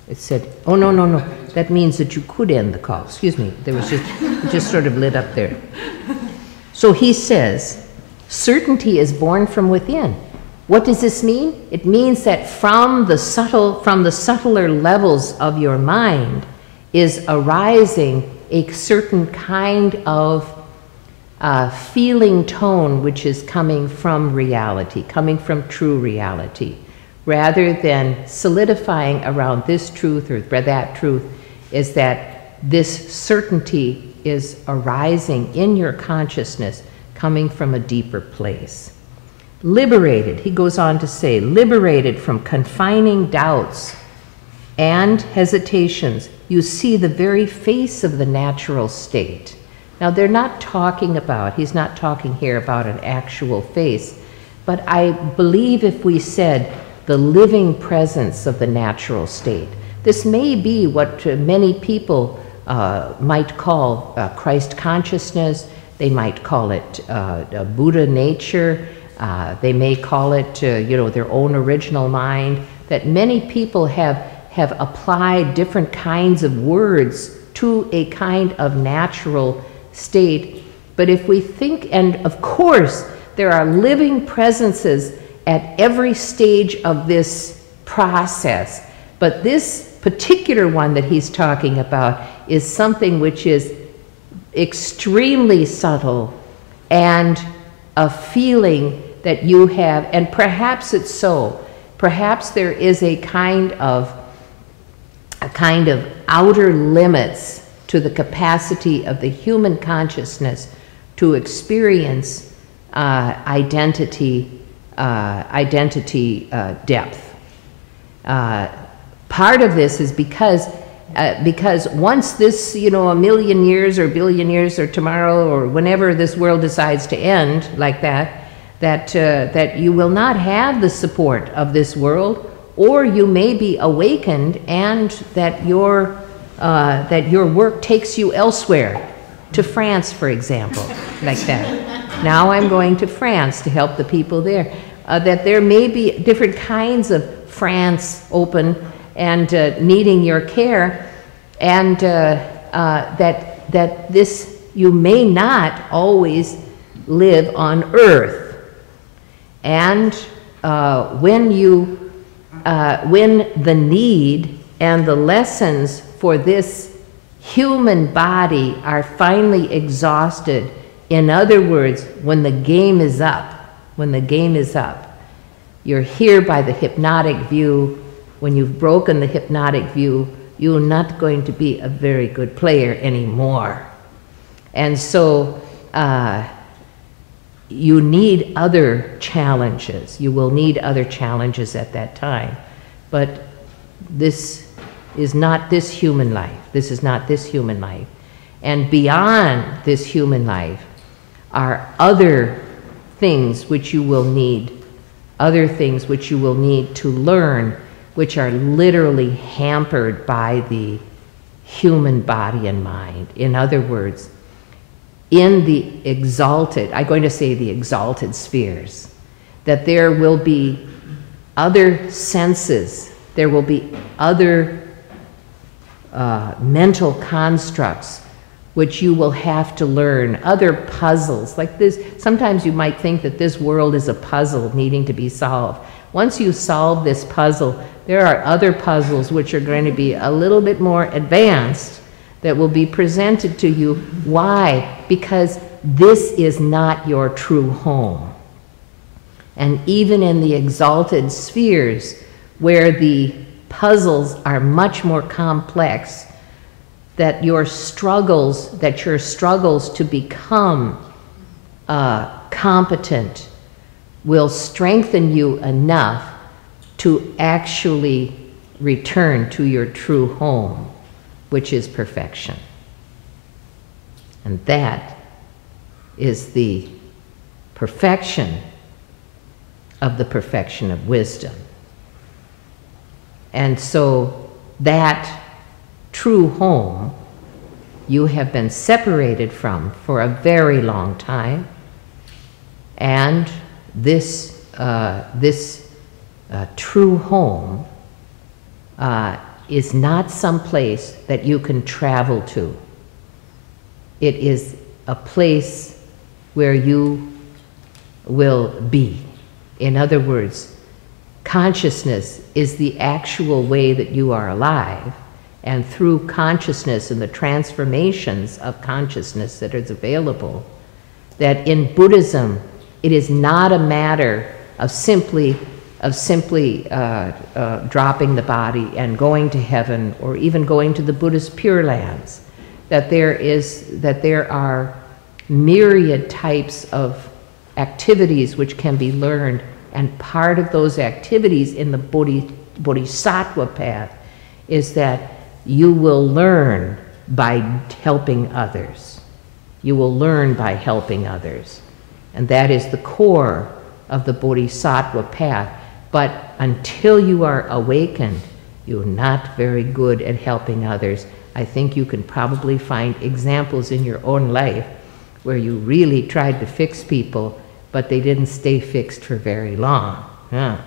It said, oh, no, no, no. That means that you could end the call. Excuse me. There was just, it just sort of lit up there. So he says, certainty is born from within. What does this mean? It means that from the subtler levels of your mind is arising a certain kind of feeling tone which is coming from reality, coming from true reality. Rather than solidifying around this truth or that truth, is that this certainty is arising in your consciousness, coming from a deeper place. Liberated, he goes on to say, liberated from confining doubts and hesitations, you see the very face of the natural state. Now they're not talking about, he's not talking here about an actual face, but I believe if we said the living presence of the natural state, this may be what many people might call Christ consciousness. They might call it Buddha nature. They may call it, their own original mind. That many people have applied different kinds of words to a kind of natural state. But if we think, and of course, there are living presences at every stage of this process. But this particular one that he's talking about is something which is extremely subtle and a feeling that you have, and perhaps it's so. Perhaps there is a kind of outer limits to the capacity of the human consciousness to experience identity depth. Part of this is because once this, a million years or billion years or tomorrow or whenever this world decides to end like that you will not have the support of this world, or you may be awakened and that your work takes you elsewhere, to France, for example, like that. Now I'm going to France to help the people there. That there may be different kinds of France open and needing your care, and that this, you may not always live on earth. And when the need and the lessons for this human body are finally exhausted, in other words, when the game is up, you're here by the hypnotic view. When you've broken the hypnotic view, you're not going to be a very good player anymore. And so you need other challenges. You will need other challenges at that time. But this is not this human life. This is not this human life. And beyond this human life are other things which you will need, to learn, which are literally hampered by the human body and mind. In other words, in the exalted, I'm going to say the exalted spheres, that there will be other senses, there will be other mental constructs which you will have to learn, other puzzles. Like this, sometimes you might think that this world is a puzzle needing to be solved. Once you solve this puzzle, there are other puzzles which are going to be a little bit more advanced that will be presented to you. Why? Because this is not your true home. And even in the exalted spheres, where the puzzles are much more complex, that your struggles to become competent will strengthen you enough to actually return to your true home, which is perfection. And that is the perfection of the perfection of wisdom. And so that true home you have been separated from for a very long time, and this true home is not some place that you can travel to. It is a place where you will be. In other words, consciousness is the actual way that you are alive, and through consciousness and the transformations of consciousness that is available, that in Buddhism, it is not a matter of simply dropping the body and going to heaven, or even going to the Buddhist Pure Lands. That there are myriad types of activities which can be learned, and part of those activities in the bodhisattva path is that you will learn by helping others. You will learn by helping others. And that is the core of the bodhisattva path. But until you are awakened, you're not very good at helping others. I think you can probably find examples in your own life where you really tried to fix people, but they didn't stay fixed for very long. Yeah.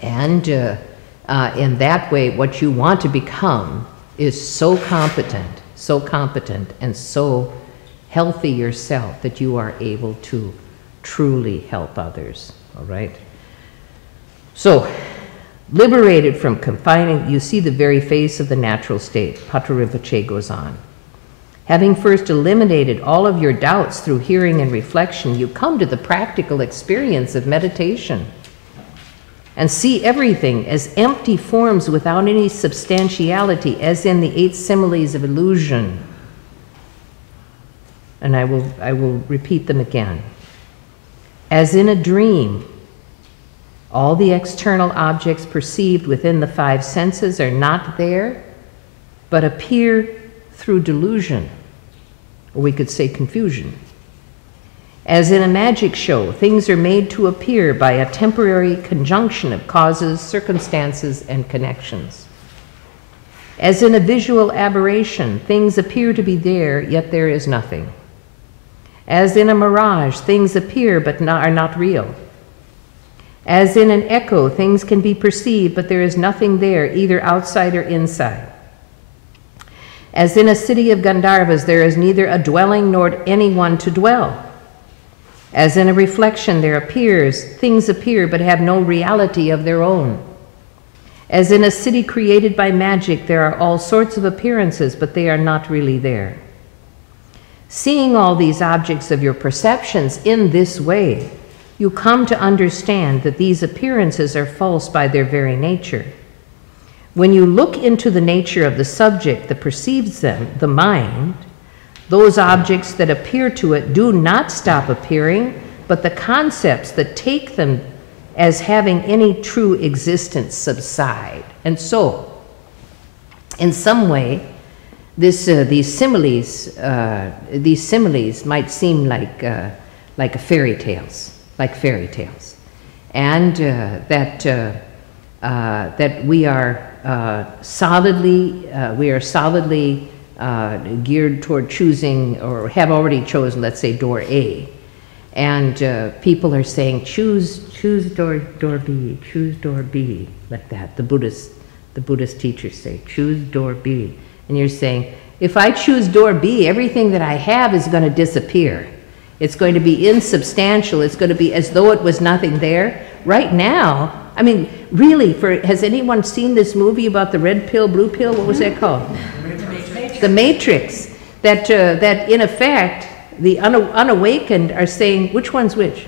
And in that way, what you want to become is so competent, and so healthy yourself that you are able to truly help others, all right? So, liberated from confining, you see the very face of the natural state. Patrul Rinpoche goes on. Having first eliminated all of your doubts through hearing and reflection, you come to the practical experience of meditation and see everything as empty forms without any substantiality, as in the 8 similes of illusion. And I will repeat them again. As in a dream, all the external objects perceived within the 5 senses are not there, but appear through delusion, or we could say confusion. As in a magic show, things are made to appear by a temporary conjunction of causes, circumstances, and connections. As in a visual aberration, things appear to be there, yet there is nothing. As in a mirage, things appear but are not real. As in an echo, things can be perceived, but there is nothing there, either outside or inside. As in a city of Gandharvas, there is neither a dwelling nor anyone to dwell. As in a reflection, things appear but have no reality of their own. As in a city created by magic, there are all sorts of appearances, but they are not really there. Seeing all these objects of your perceptions in this way, you come to understand that these appearances are false by their very nature. When you look into the nature of the subject that perceives them, the mind, those objects that appear to it do not stop appearing, but the concepts that take them as having any true existence subside. And so, in some way, these similes might seem like fairy tales, and that we are solidly geared toward choosing, or have already chosen, let's say, door A, and people are saying choose door B, choose door B, like that. The Buddhist teachers say choose door B, and you're saying, if I choose door B, everything that I have is going to disappear. It's going to be insubstantial. It's going to be as though it was nothing there. Right now, I mean, really, has anyone seen this movie about the red pill, blue pill? What was that called? The Matrix. That in effect, the unawakened are saying, which one's which?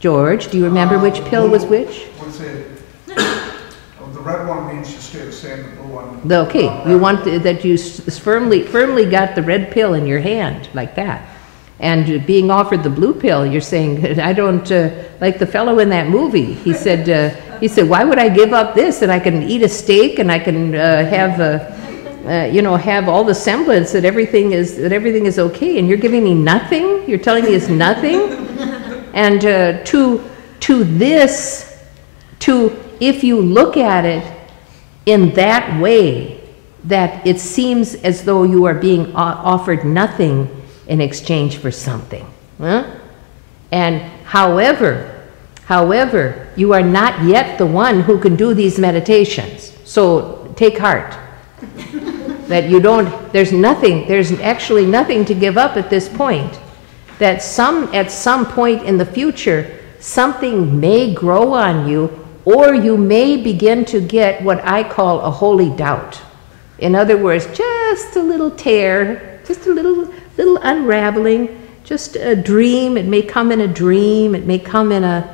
George, do you remember which pill was which? What's it? The red one means you stay the same, the blue one. Okay, you want that you firmly got the red pill in your hand, like that. And being offered the blue pill, you're saying, I don't, like the fellow in that movie, he said, why would I give up this? And I can eat a steak, and I can have all the semblance that everything is okay, and you're giving me nothing? You're telling me it's nothing? And if you look at it in that way, that it seems as though you are being offered nothing in exchange for something. Huh? And however However, you are not yet the one who can do these meditations. So take heart. That you don't, there's actually nothing to give up at this point. That at some point in the future, something may grow on you, or you may begin to get what I call a holy doubt. In other words, just a little tear, just a little unraveling, just a dream. It may come in a dream, it may come in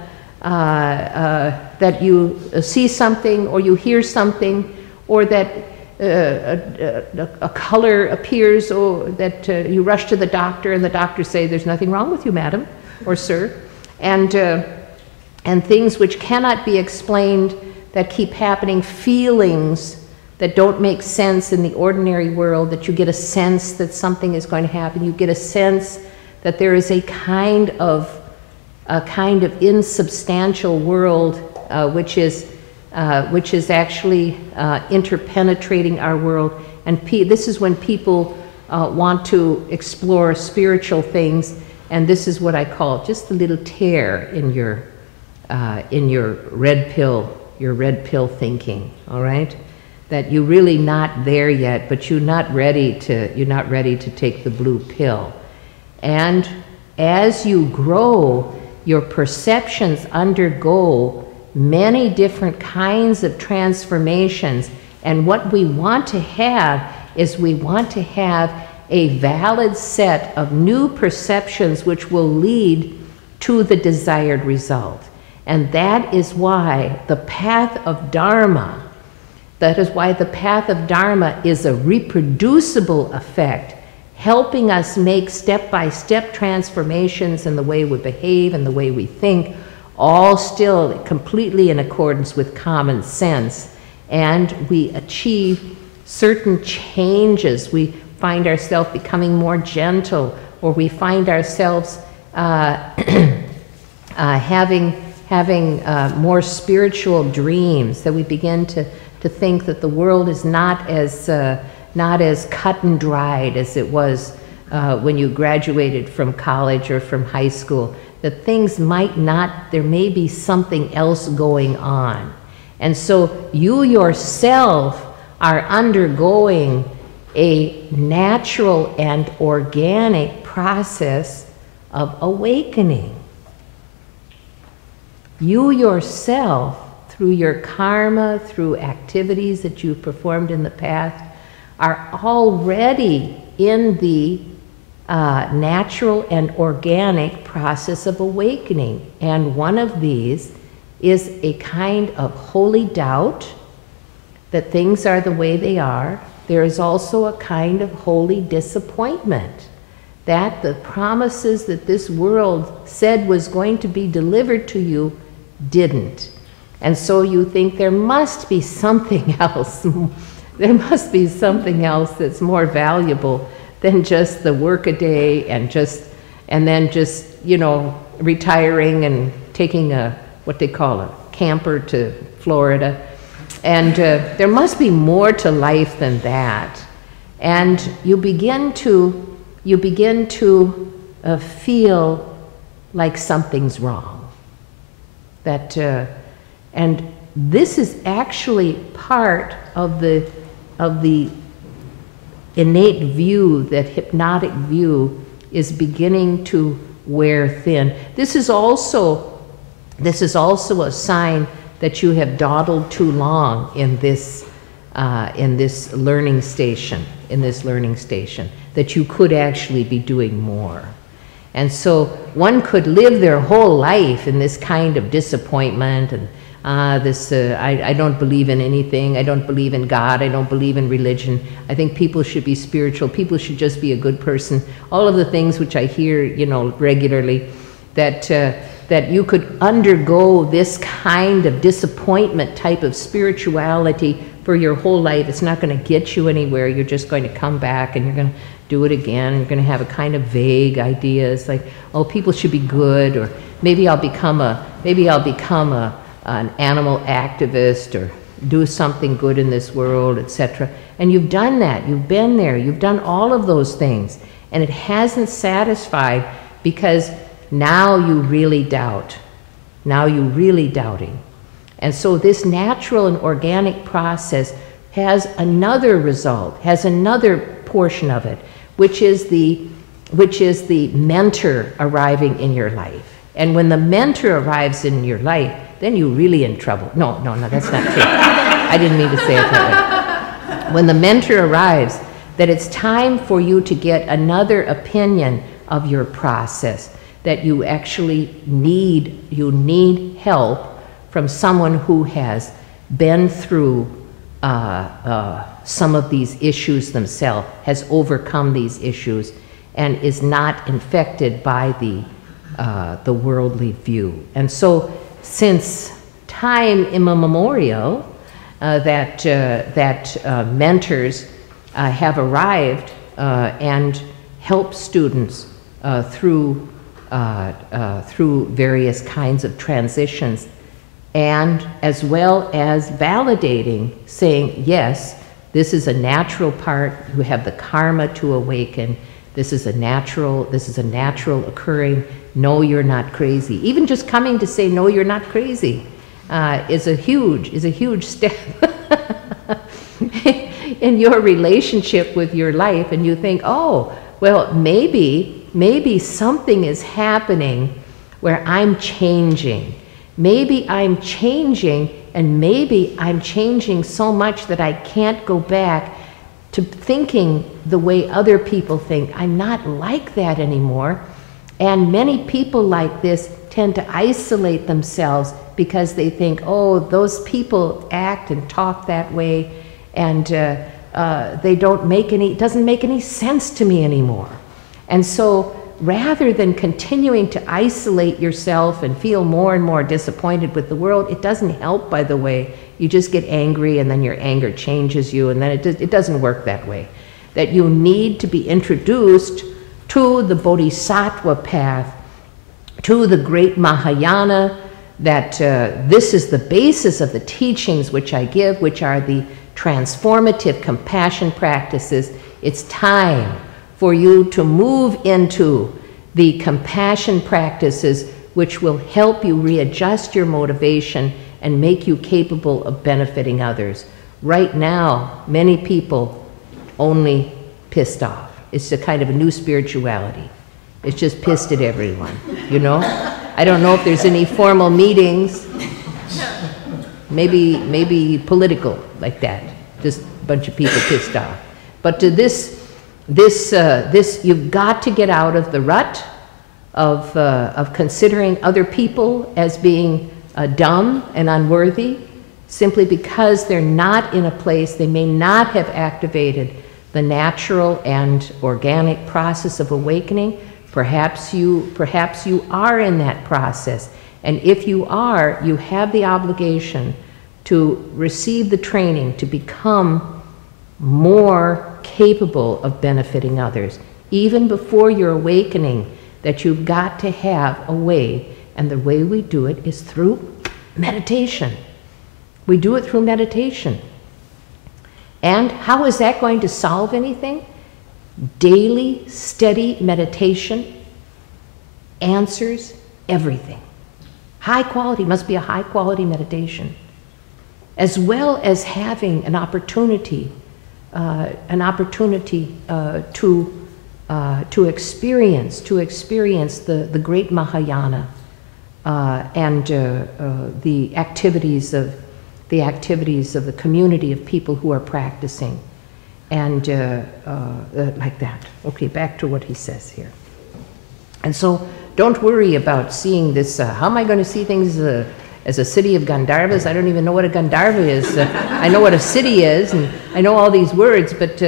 that you see something, or you hear something, or that a color appears, or that you rush to the doctor and the doctor say, "There's nothing wrong with you, madam or sir," and things which cannot be explained that keep happening, feelings that don't make sense in the ordinary world, that you get a sense that something is going to happen, you get a sense that there is a kind of insubstantial world which is actually interpenetrating our world. And this is when people want to explore spiritual things, and this is what I call just a little tear in your red pill thinking. All right, that you're really not there yet, but you're not ready to take the blue pill. And as you grow, your perceptions undergo many different kinds of transformations. And what we want to have is we want to have a valid set of new perceptions which will lead to the desired result. And that is why the path of Dharma, is a reproducible effect, helping us make step-by-step transformations in the way we behave and the way we think, all still completely in accordance with common sense. And we achieve certain changes. We find ourselves becoming more gentle, or we find ourselves having more spiritual dreams, that we begin to think that the world is not as cut and dried as it was when you graduated from college or from high school, that things there may be something else going on. And so you yourself are undergoing a natural and organic process of awakening. You yourself, through your karma, through activities that you've performed in the past, are already in the natural and organic process of awakening. And one of these is a kind of holy doubt that things are the way they are. There is also a kind of holy disappointment that the promises that this world said was going to be delivered to you didn't. And so you think there must be something else. There must be something else that's more valuable than just the work-a-day and then just, retiring and taking what they call a camper to Florida. And there must be more to life than that. And you begin to feel like something's wrong. And this is actually part of the innate view, that hypnotic view is beginning to wear thin. This is also a sign that you have dawdled too long in this learning station, that you could actually be doing more. And so one could live their whole life in this kind of disappointment and I don't believe in anything, I don't believe in God, I don't believe in religion, I think people should be spiritual, people should just be a good person. All of the things which I hear, regularly, that you could undergo this kind of disappointment type of spirituality for your whole life. It's not going to get you anywhere. You're just going to come back and you're going to do it again. You're going to have a kind of vague ideas like, oh, people should be good, or maybe I'll become an animal activist, or do something good in this world, etc. And you've done that. You've been there. You've done all of those things. And it hasn't satisfied, because now you really doubt. Now you're really doubting. And so this natural and organic process has another result, has another portion of it, which is the mentor arriving in your life. And when the mentor arrives in your life, then you're really in trouble. No, that's not true. I didn't mean to say it that way. When the mentor arrives, that it's time for you to get another opinion of your process, that you actually need help from someone who has been through some of these issues themselves, has overcome these issues, and is not infected by the worldly view. And so, since time immemorial, that mentors have arrived and help students through various kinds of transitions, and as well as validating, saying, yes, this is a natural part, you have the karma to awaken, this is a natural occurring, no, you're not crazy. Even just coming to say, no, you're not crazy, is a huge step in your relationship with your life. And you think, oh, well, maybe something is happening where I'm changing. Maybe I'm changing, and maybe I'm changing so much that I can't go back to thinking the way other people think. I'm not like that anymore. And many people like this tend to isolate themselves because they think, oh, those people act and talk that way, and it doesn't make any sense to me anymore. And so rather than continuing to isolate yourself and feel more and more disappointed with the world, it doesn't help, by the way. You just get angry, and then your anger changes you, and then it doesn't work that way. That you need to be introduced to the bodhisattva path, to the great Mahayana, that this is the basis of the teachings which I give, which are the transformative compassion practices. It's time for you to move into the compassion practices which will help you readjust your motivation and make you capable of benefiting others. Right now, many people only pissed off. It's a kind of a new spirituality. It's just pissed at everyone, you know? I don't know if there's any formal meetings, maybe political like that, just a bunch of people pissed off. But to this, you've got to get out of the rut of considering other people as being dumb and unworthy, simply because they're not in a place, they may not have activated the natural and organic process of awakening. Perhaps you are in that process. And if you are, you have the obligation to receive the training to become more capable of benefiting others. Even before your awakening, that you've got to have a way, and the way we do it is through meditation. We do it through meditation. And how is that going to solve anything? Daily, steady meditation answers everything. High quality, must be a high quality meditation. As well as having an opportunity to experience the great Mahayana and the activities of the community of people who are practicing, and like that. Okay, back to what he says here. And so, don't worry about seeing this. How am I going to see things as a city of Gandharvas? I don't even know what a Gandharva is. I know what a city is, and I know all these words, but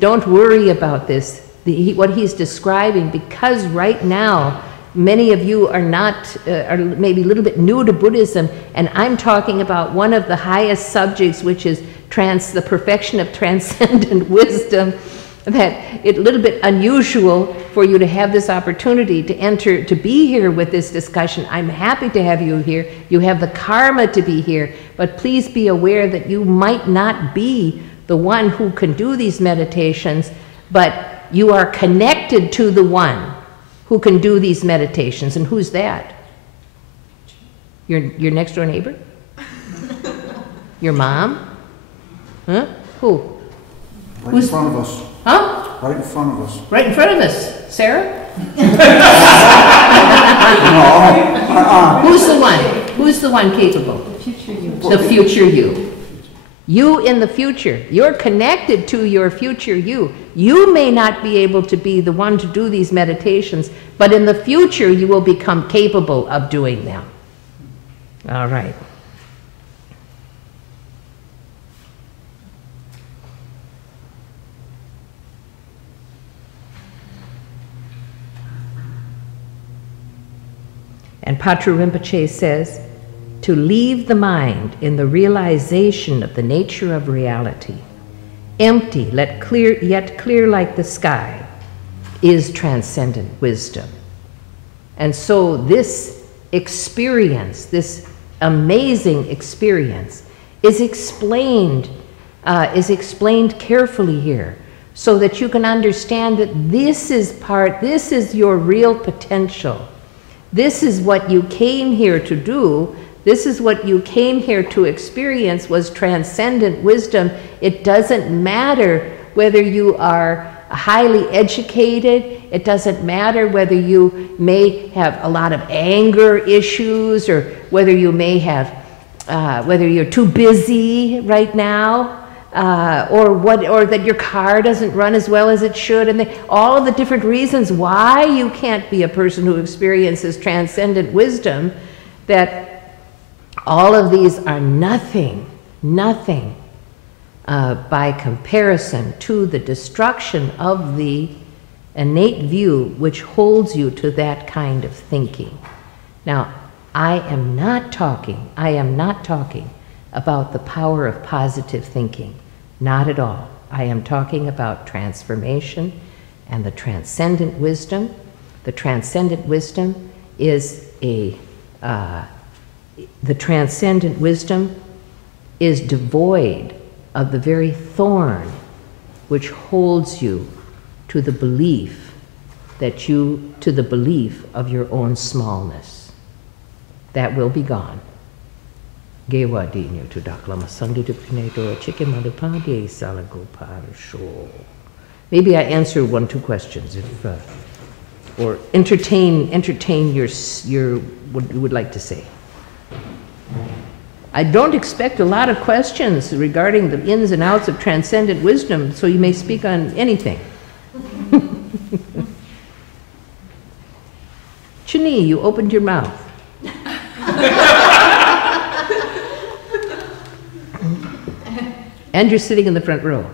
don't worry about this. What he's describing, because right now many of you are maybe a little bit new to Buddhism, and I'm talking about one of the highest subjects, which is the perfection of transcendent wisdom, that it's a little bit unusual for you to have this opportunity to be here with this discussion. I'm happy to have you here. You have the karma to be here, but please be aware that you might not be the one who can do these meditations, but you are connected to the one who can do these meditations. And who's that? Your next door neighbor? Your mom? Huh? Who? Right in front of us. Huh? Right in front of us. Right in front of us. Sarah? No. Who's the one? Who's the one capable? The future you. The future you. You in the future. You're connected to your future you. You may not be able to be the one to do these meditations, but in the future you will become capable of doing them. All right. And Patu Rinpoche says, to leave the mind in the realization of the nature of reality, empty, yet clear like the sky, is transcendent wisdom. And so this experience, this amazing experience, is explained carefully here, so that you can understand that this is your real potential. This is what you came here to do. This is what you came here to experience, was transcendent wisdom. It doesn't matter whether you are highly educated. It doesn't matter whether you may have a lot of anger issues, or whether you may have, whether you're too busy right now, or that your car doesn't run as well as it should, and all of the different reasons why you can't be a person who experiences transcendent wisdom, that all of these are nothing by comparison to the destruction of the innate view which holds you to that kind of thinking. Now, I am not talking about the power of positive thinking. Not at all. I am talking about transformation and the transcendent wisdom. The transcendent wisdom is devoid of the very thorn which holds you to the belief of your own smallness. That will be gone. Maybe I answer 1-2 questions, or entertain your what you would like to say. I don't expect a lot of questions regarding the ins and outs of transcendent wisdom, so you may speak on anything. Chini, you opened your mouth. And you're sitting in the front row.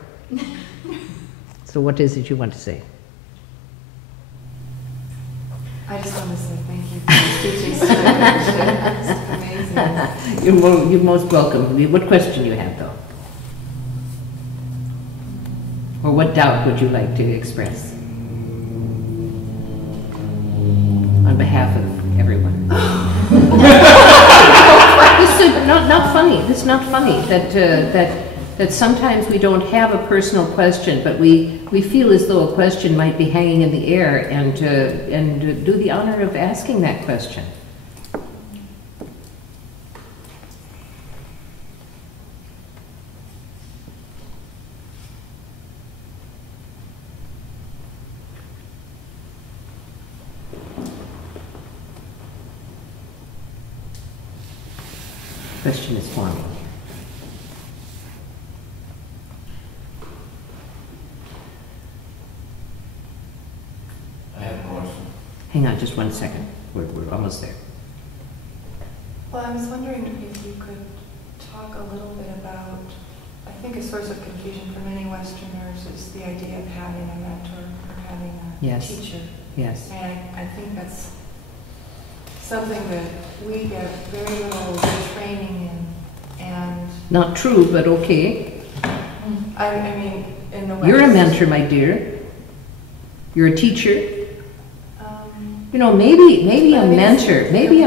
So what is it you want to say? I just want to say thank you for teaching so much. It's amazing. You're most welcome. What question do you have, though? Or what doubt would you like to express? On behalf of everyone. This is not funny. This is not funny. That sometimes we don't have a personal question, but we feel as though a question might be hanging in the air, and do the honor of asking that question. Question is forming. I have a question. Hang on just 1 second. We're almost there. Well, I was wondering if you could talk a little bit about, I think a source of confusion for many Westerners is the idea of having a mentor or having a teacher. Yes. And I think that's something that we get very little training in. And Not true, but okay. I mean, in the West. You're a mentor, my dear. You're a teacher. You know, maybe a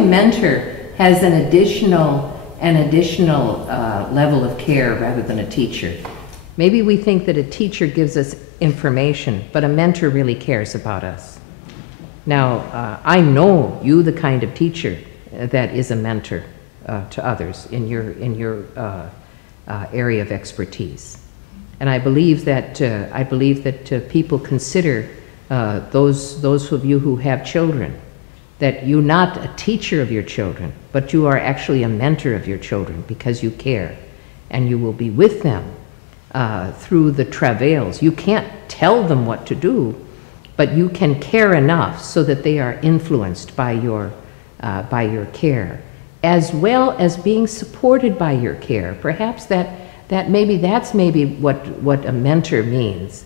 mentor has an additional level of care rather than a teacher. Maybe we think that a teacher gives us information, but a mentor really cares about us. Now, I know you, the kind of teacher that is a mentor. to others in your area of expertise. And I believe that people consider those of you who have children, that you're not a teacher of your children, but you are actually a mentor of your children because you care, and you will be with them through the travails. You can't tell them what to do, but you can care enough so that they are influenced by your care, as well as being supported by your care. Perhaps that's maybe what a mentor means,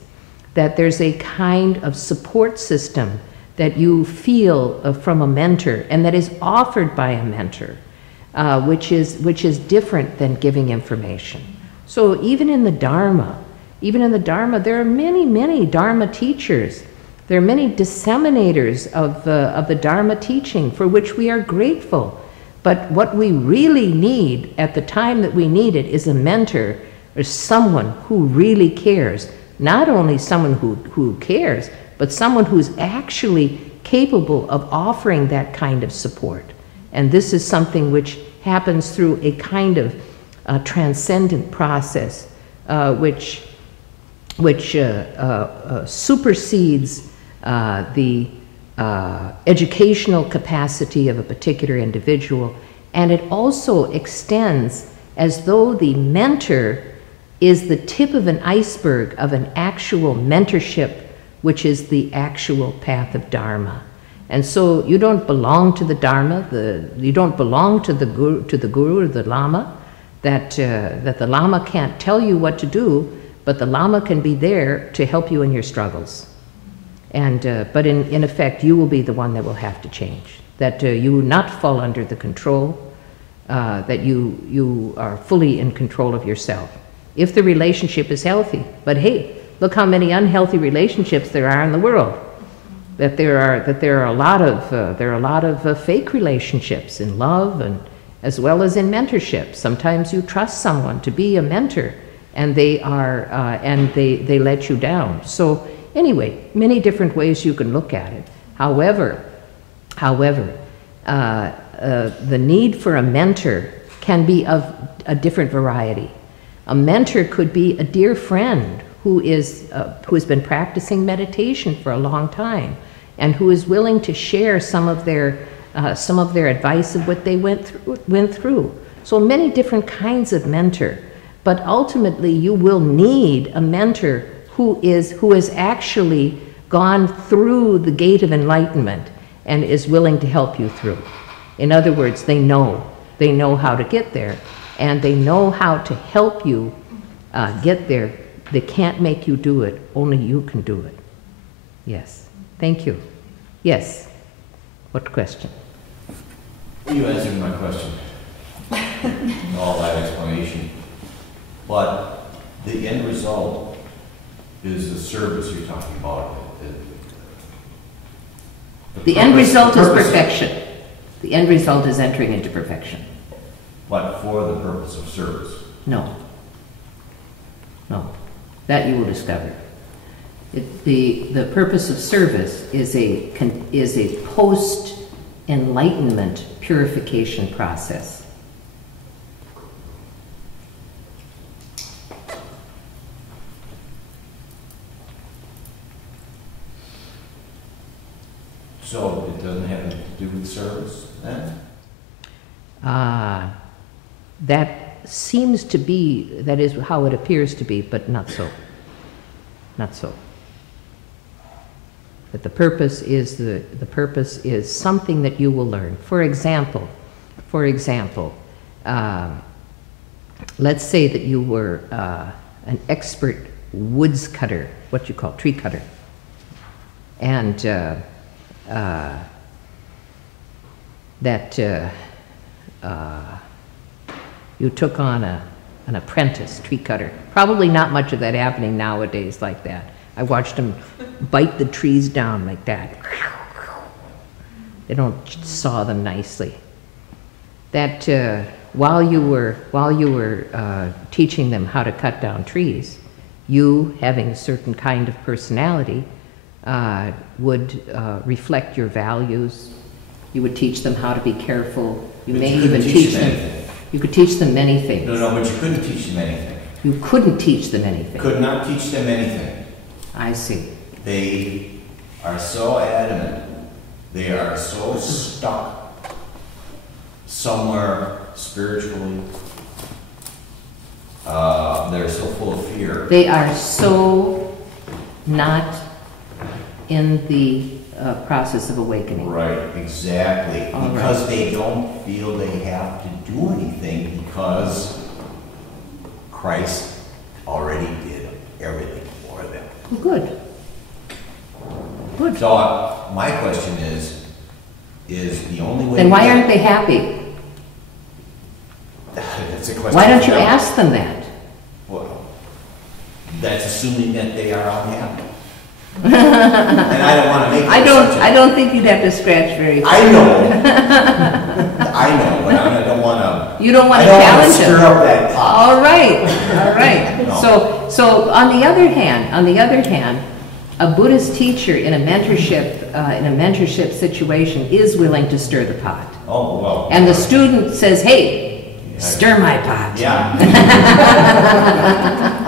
that there's a kind of support system that you feel from a mentor and that is offered by a mentor, which is different than giving information. So even in the Dharma, there are many Dharma teachers. There are many disseminators of the Dharma teaching, for which we are grateful. But what we really need at the time that we need it is a mentor, or someone who really cares. Not only someone who cares, but someone who's actually capable of offering that kind of support. And this is something which happens through a kind of transcendent process, which supersedes the educational capacity of a particular individual, and it also extends as though the mentor is the tip of an iceberg of an actual mentorship, which is the actual path of Dharma. And so you don't belong to the Dharma, you don't belong to the Guru or the Lama, that the Lama can't tell you what to do, but the Lama can be there to help you in your struggles. And, but in effect, you will be the one that will have to change, that you will not fall under the control, that you are fully in control of yourself, if the relationship is healthy. But hey, look how many unhealthy relationships there are in the world. That there are a lot of fake relationships in love, and as well as in mentorship. Sometimes you trust someone to be a mentor, and they let you down. So anyway, many different ways you can look at it. However, the need for a mentor can be of a different variety. A mentor could be a dear friend who has been practicing meditation for a long time, and who is willing to share some of their advice of what they went through. So many different kinds of mentor, but ultimately you will need a mentor who has actually gone through the gate of enlightenment and is willing to help you through. In other words, they know how to get there, and they know how to help you get there. They can't make you do it, only you can do it. Yes, thank you. Yes, what question? You answered my question, all that explanation, but the end result is the service you're talking about. The end result is perfection. The end result is entering into perfection. But for the purpose of service? No. No. That you will discover. The purpose of service is a post-enlightenment purification process. So it doesn't have to do with service then? That seems to be, that is how it appears to be, but not so. Not so. That the purpose is something that you will learn. For example, let's say that you were an expert woods cutter, what you call tree cutter, and you took on an apprentice tree cutter. Probably not much of that happening nowadays like that. I watched them bite the trees down like that. They don't saw them nicely. That while you were teaching them how to cut down trees, you, having a certain kind of personality, would reflect your values, You would teach them how to be careful. You But may you couldn't even teach teach them them. anything. You could teach them many things. No, but you couldn't teach them anything. You couldn't teach them anything. Could not teach them anything. I see. They are so adamant. They are so stuck somewhere spiritually. They're so full of fear. They are so not in the process of awakening. Right, exactly. All because right. they don't feel they have to do anything because Christ already did everything for them. Well, good. Good. So my question is the only way... Then why aren't they happy? That's a question. Why don't you for them. ask them that? Well, that's assuming that they are unhappy. And I don't want to make that assumption. I don't think you'd have to scratch very far. I know. I know, but I don't want to... You don't want to I don't want challenge to them. stir up that pot. All right, all right. No. So on the other hand, a Buddhist teacher in a mentorship situation is willing to stir the pot. Oh, well. And the student says, "Hey, stir my pot." Yeah.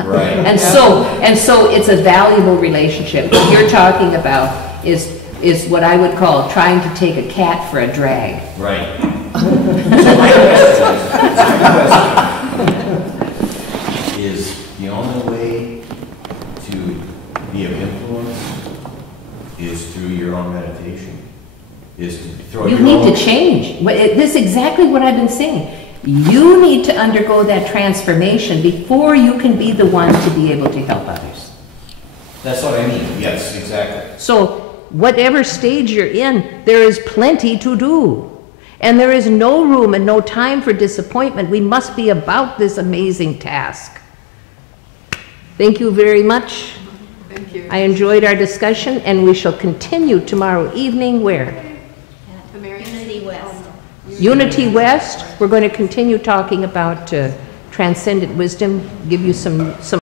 Right. And so it's a valuable relationship. What you're talking about is what I would call trying to take a cat for a drag. Right. So my question is the only way to be of influence is through your own meditation. Is to throw You your need own... to change. This is exactly what I've been saying. You need to undergo that transformation before you can be the one to be able to help others. That's what I mean. Yes, exactly. So whatever stage you're in, there is plenty to do. And there is no room and no time for disappointment. We must be about this amazing task. Thank you very much. Thank you. I enjoyed our discussion, and we shall continue tomorrow evening where? Unity West. Unity West. We're going to continue talking about transcendent wisdom, give you some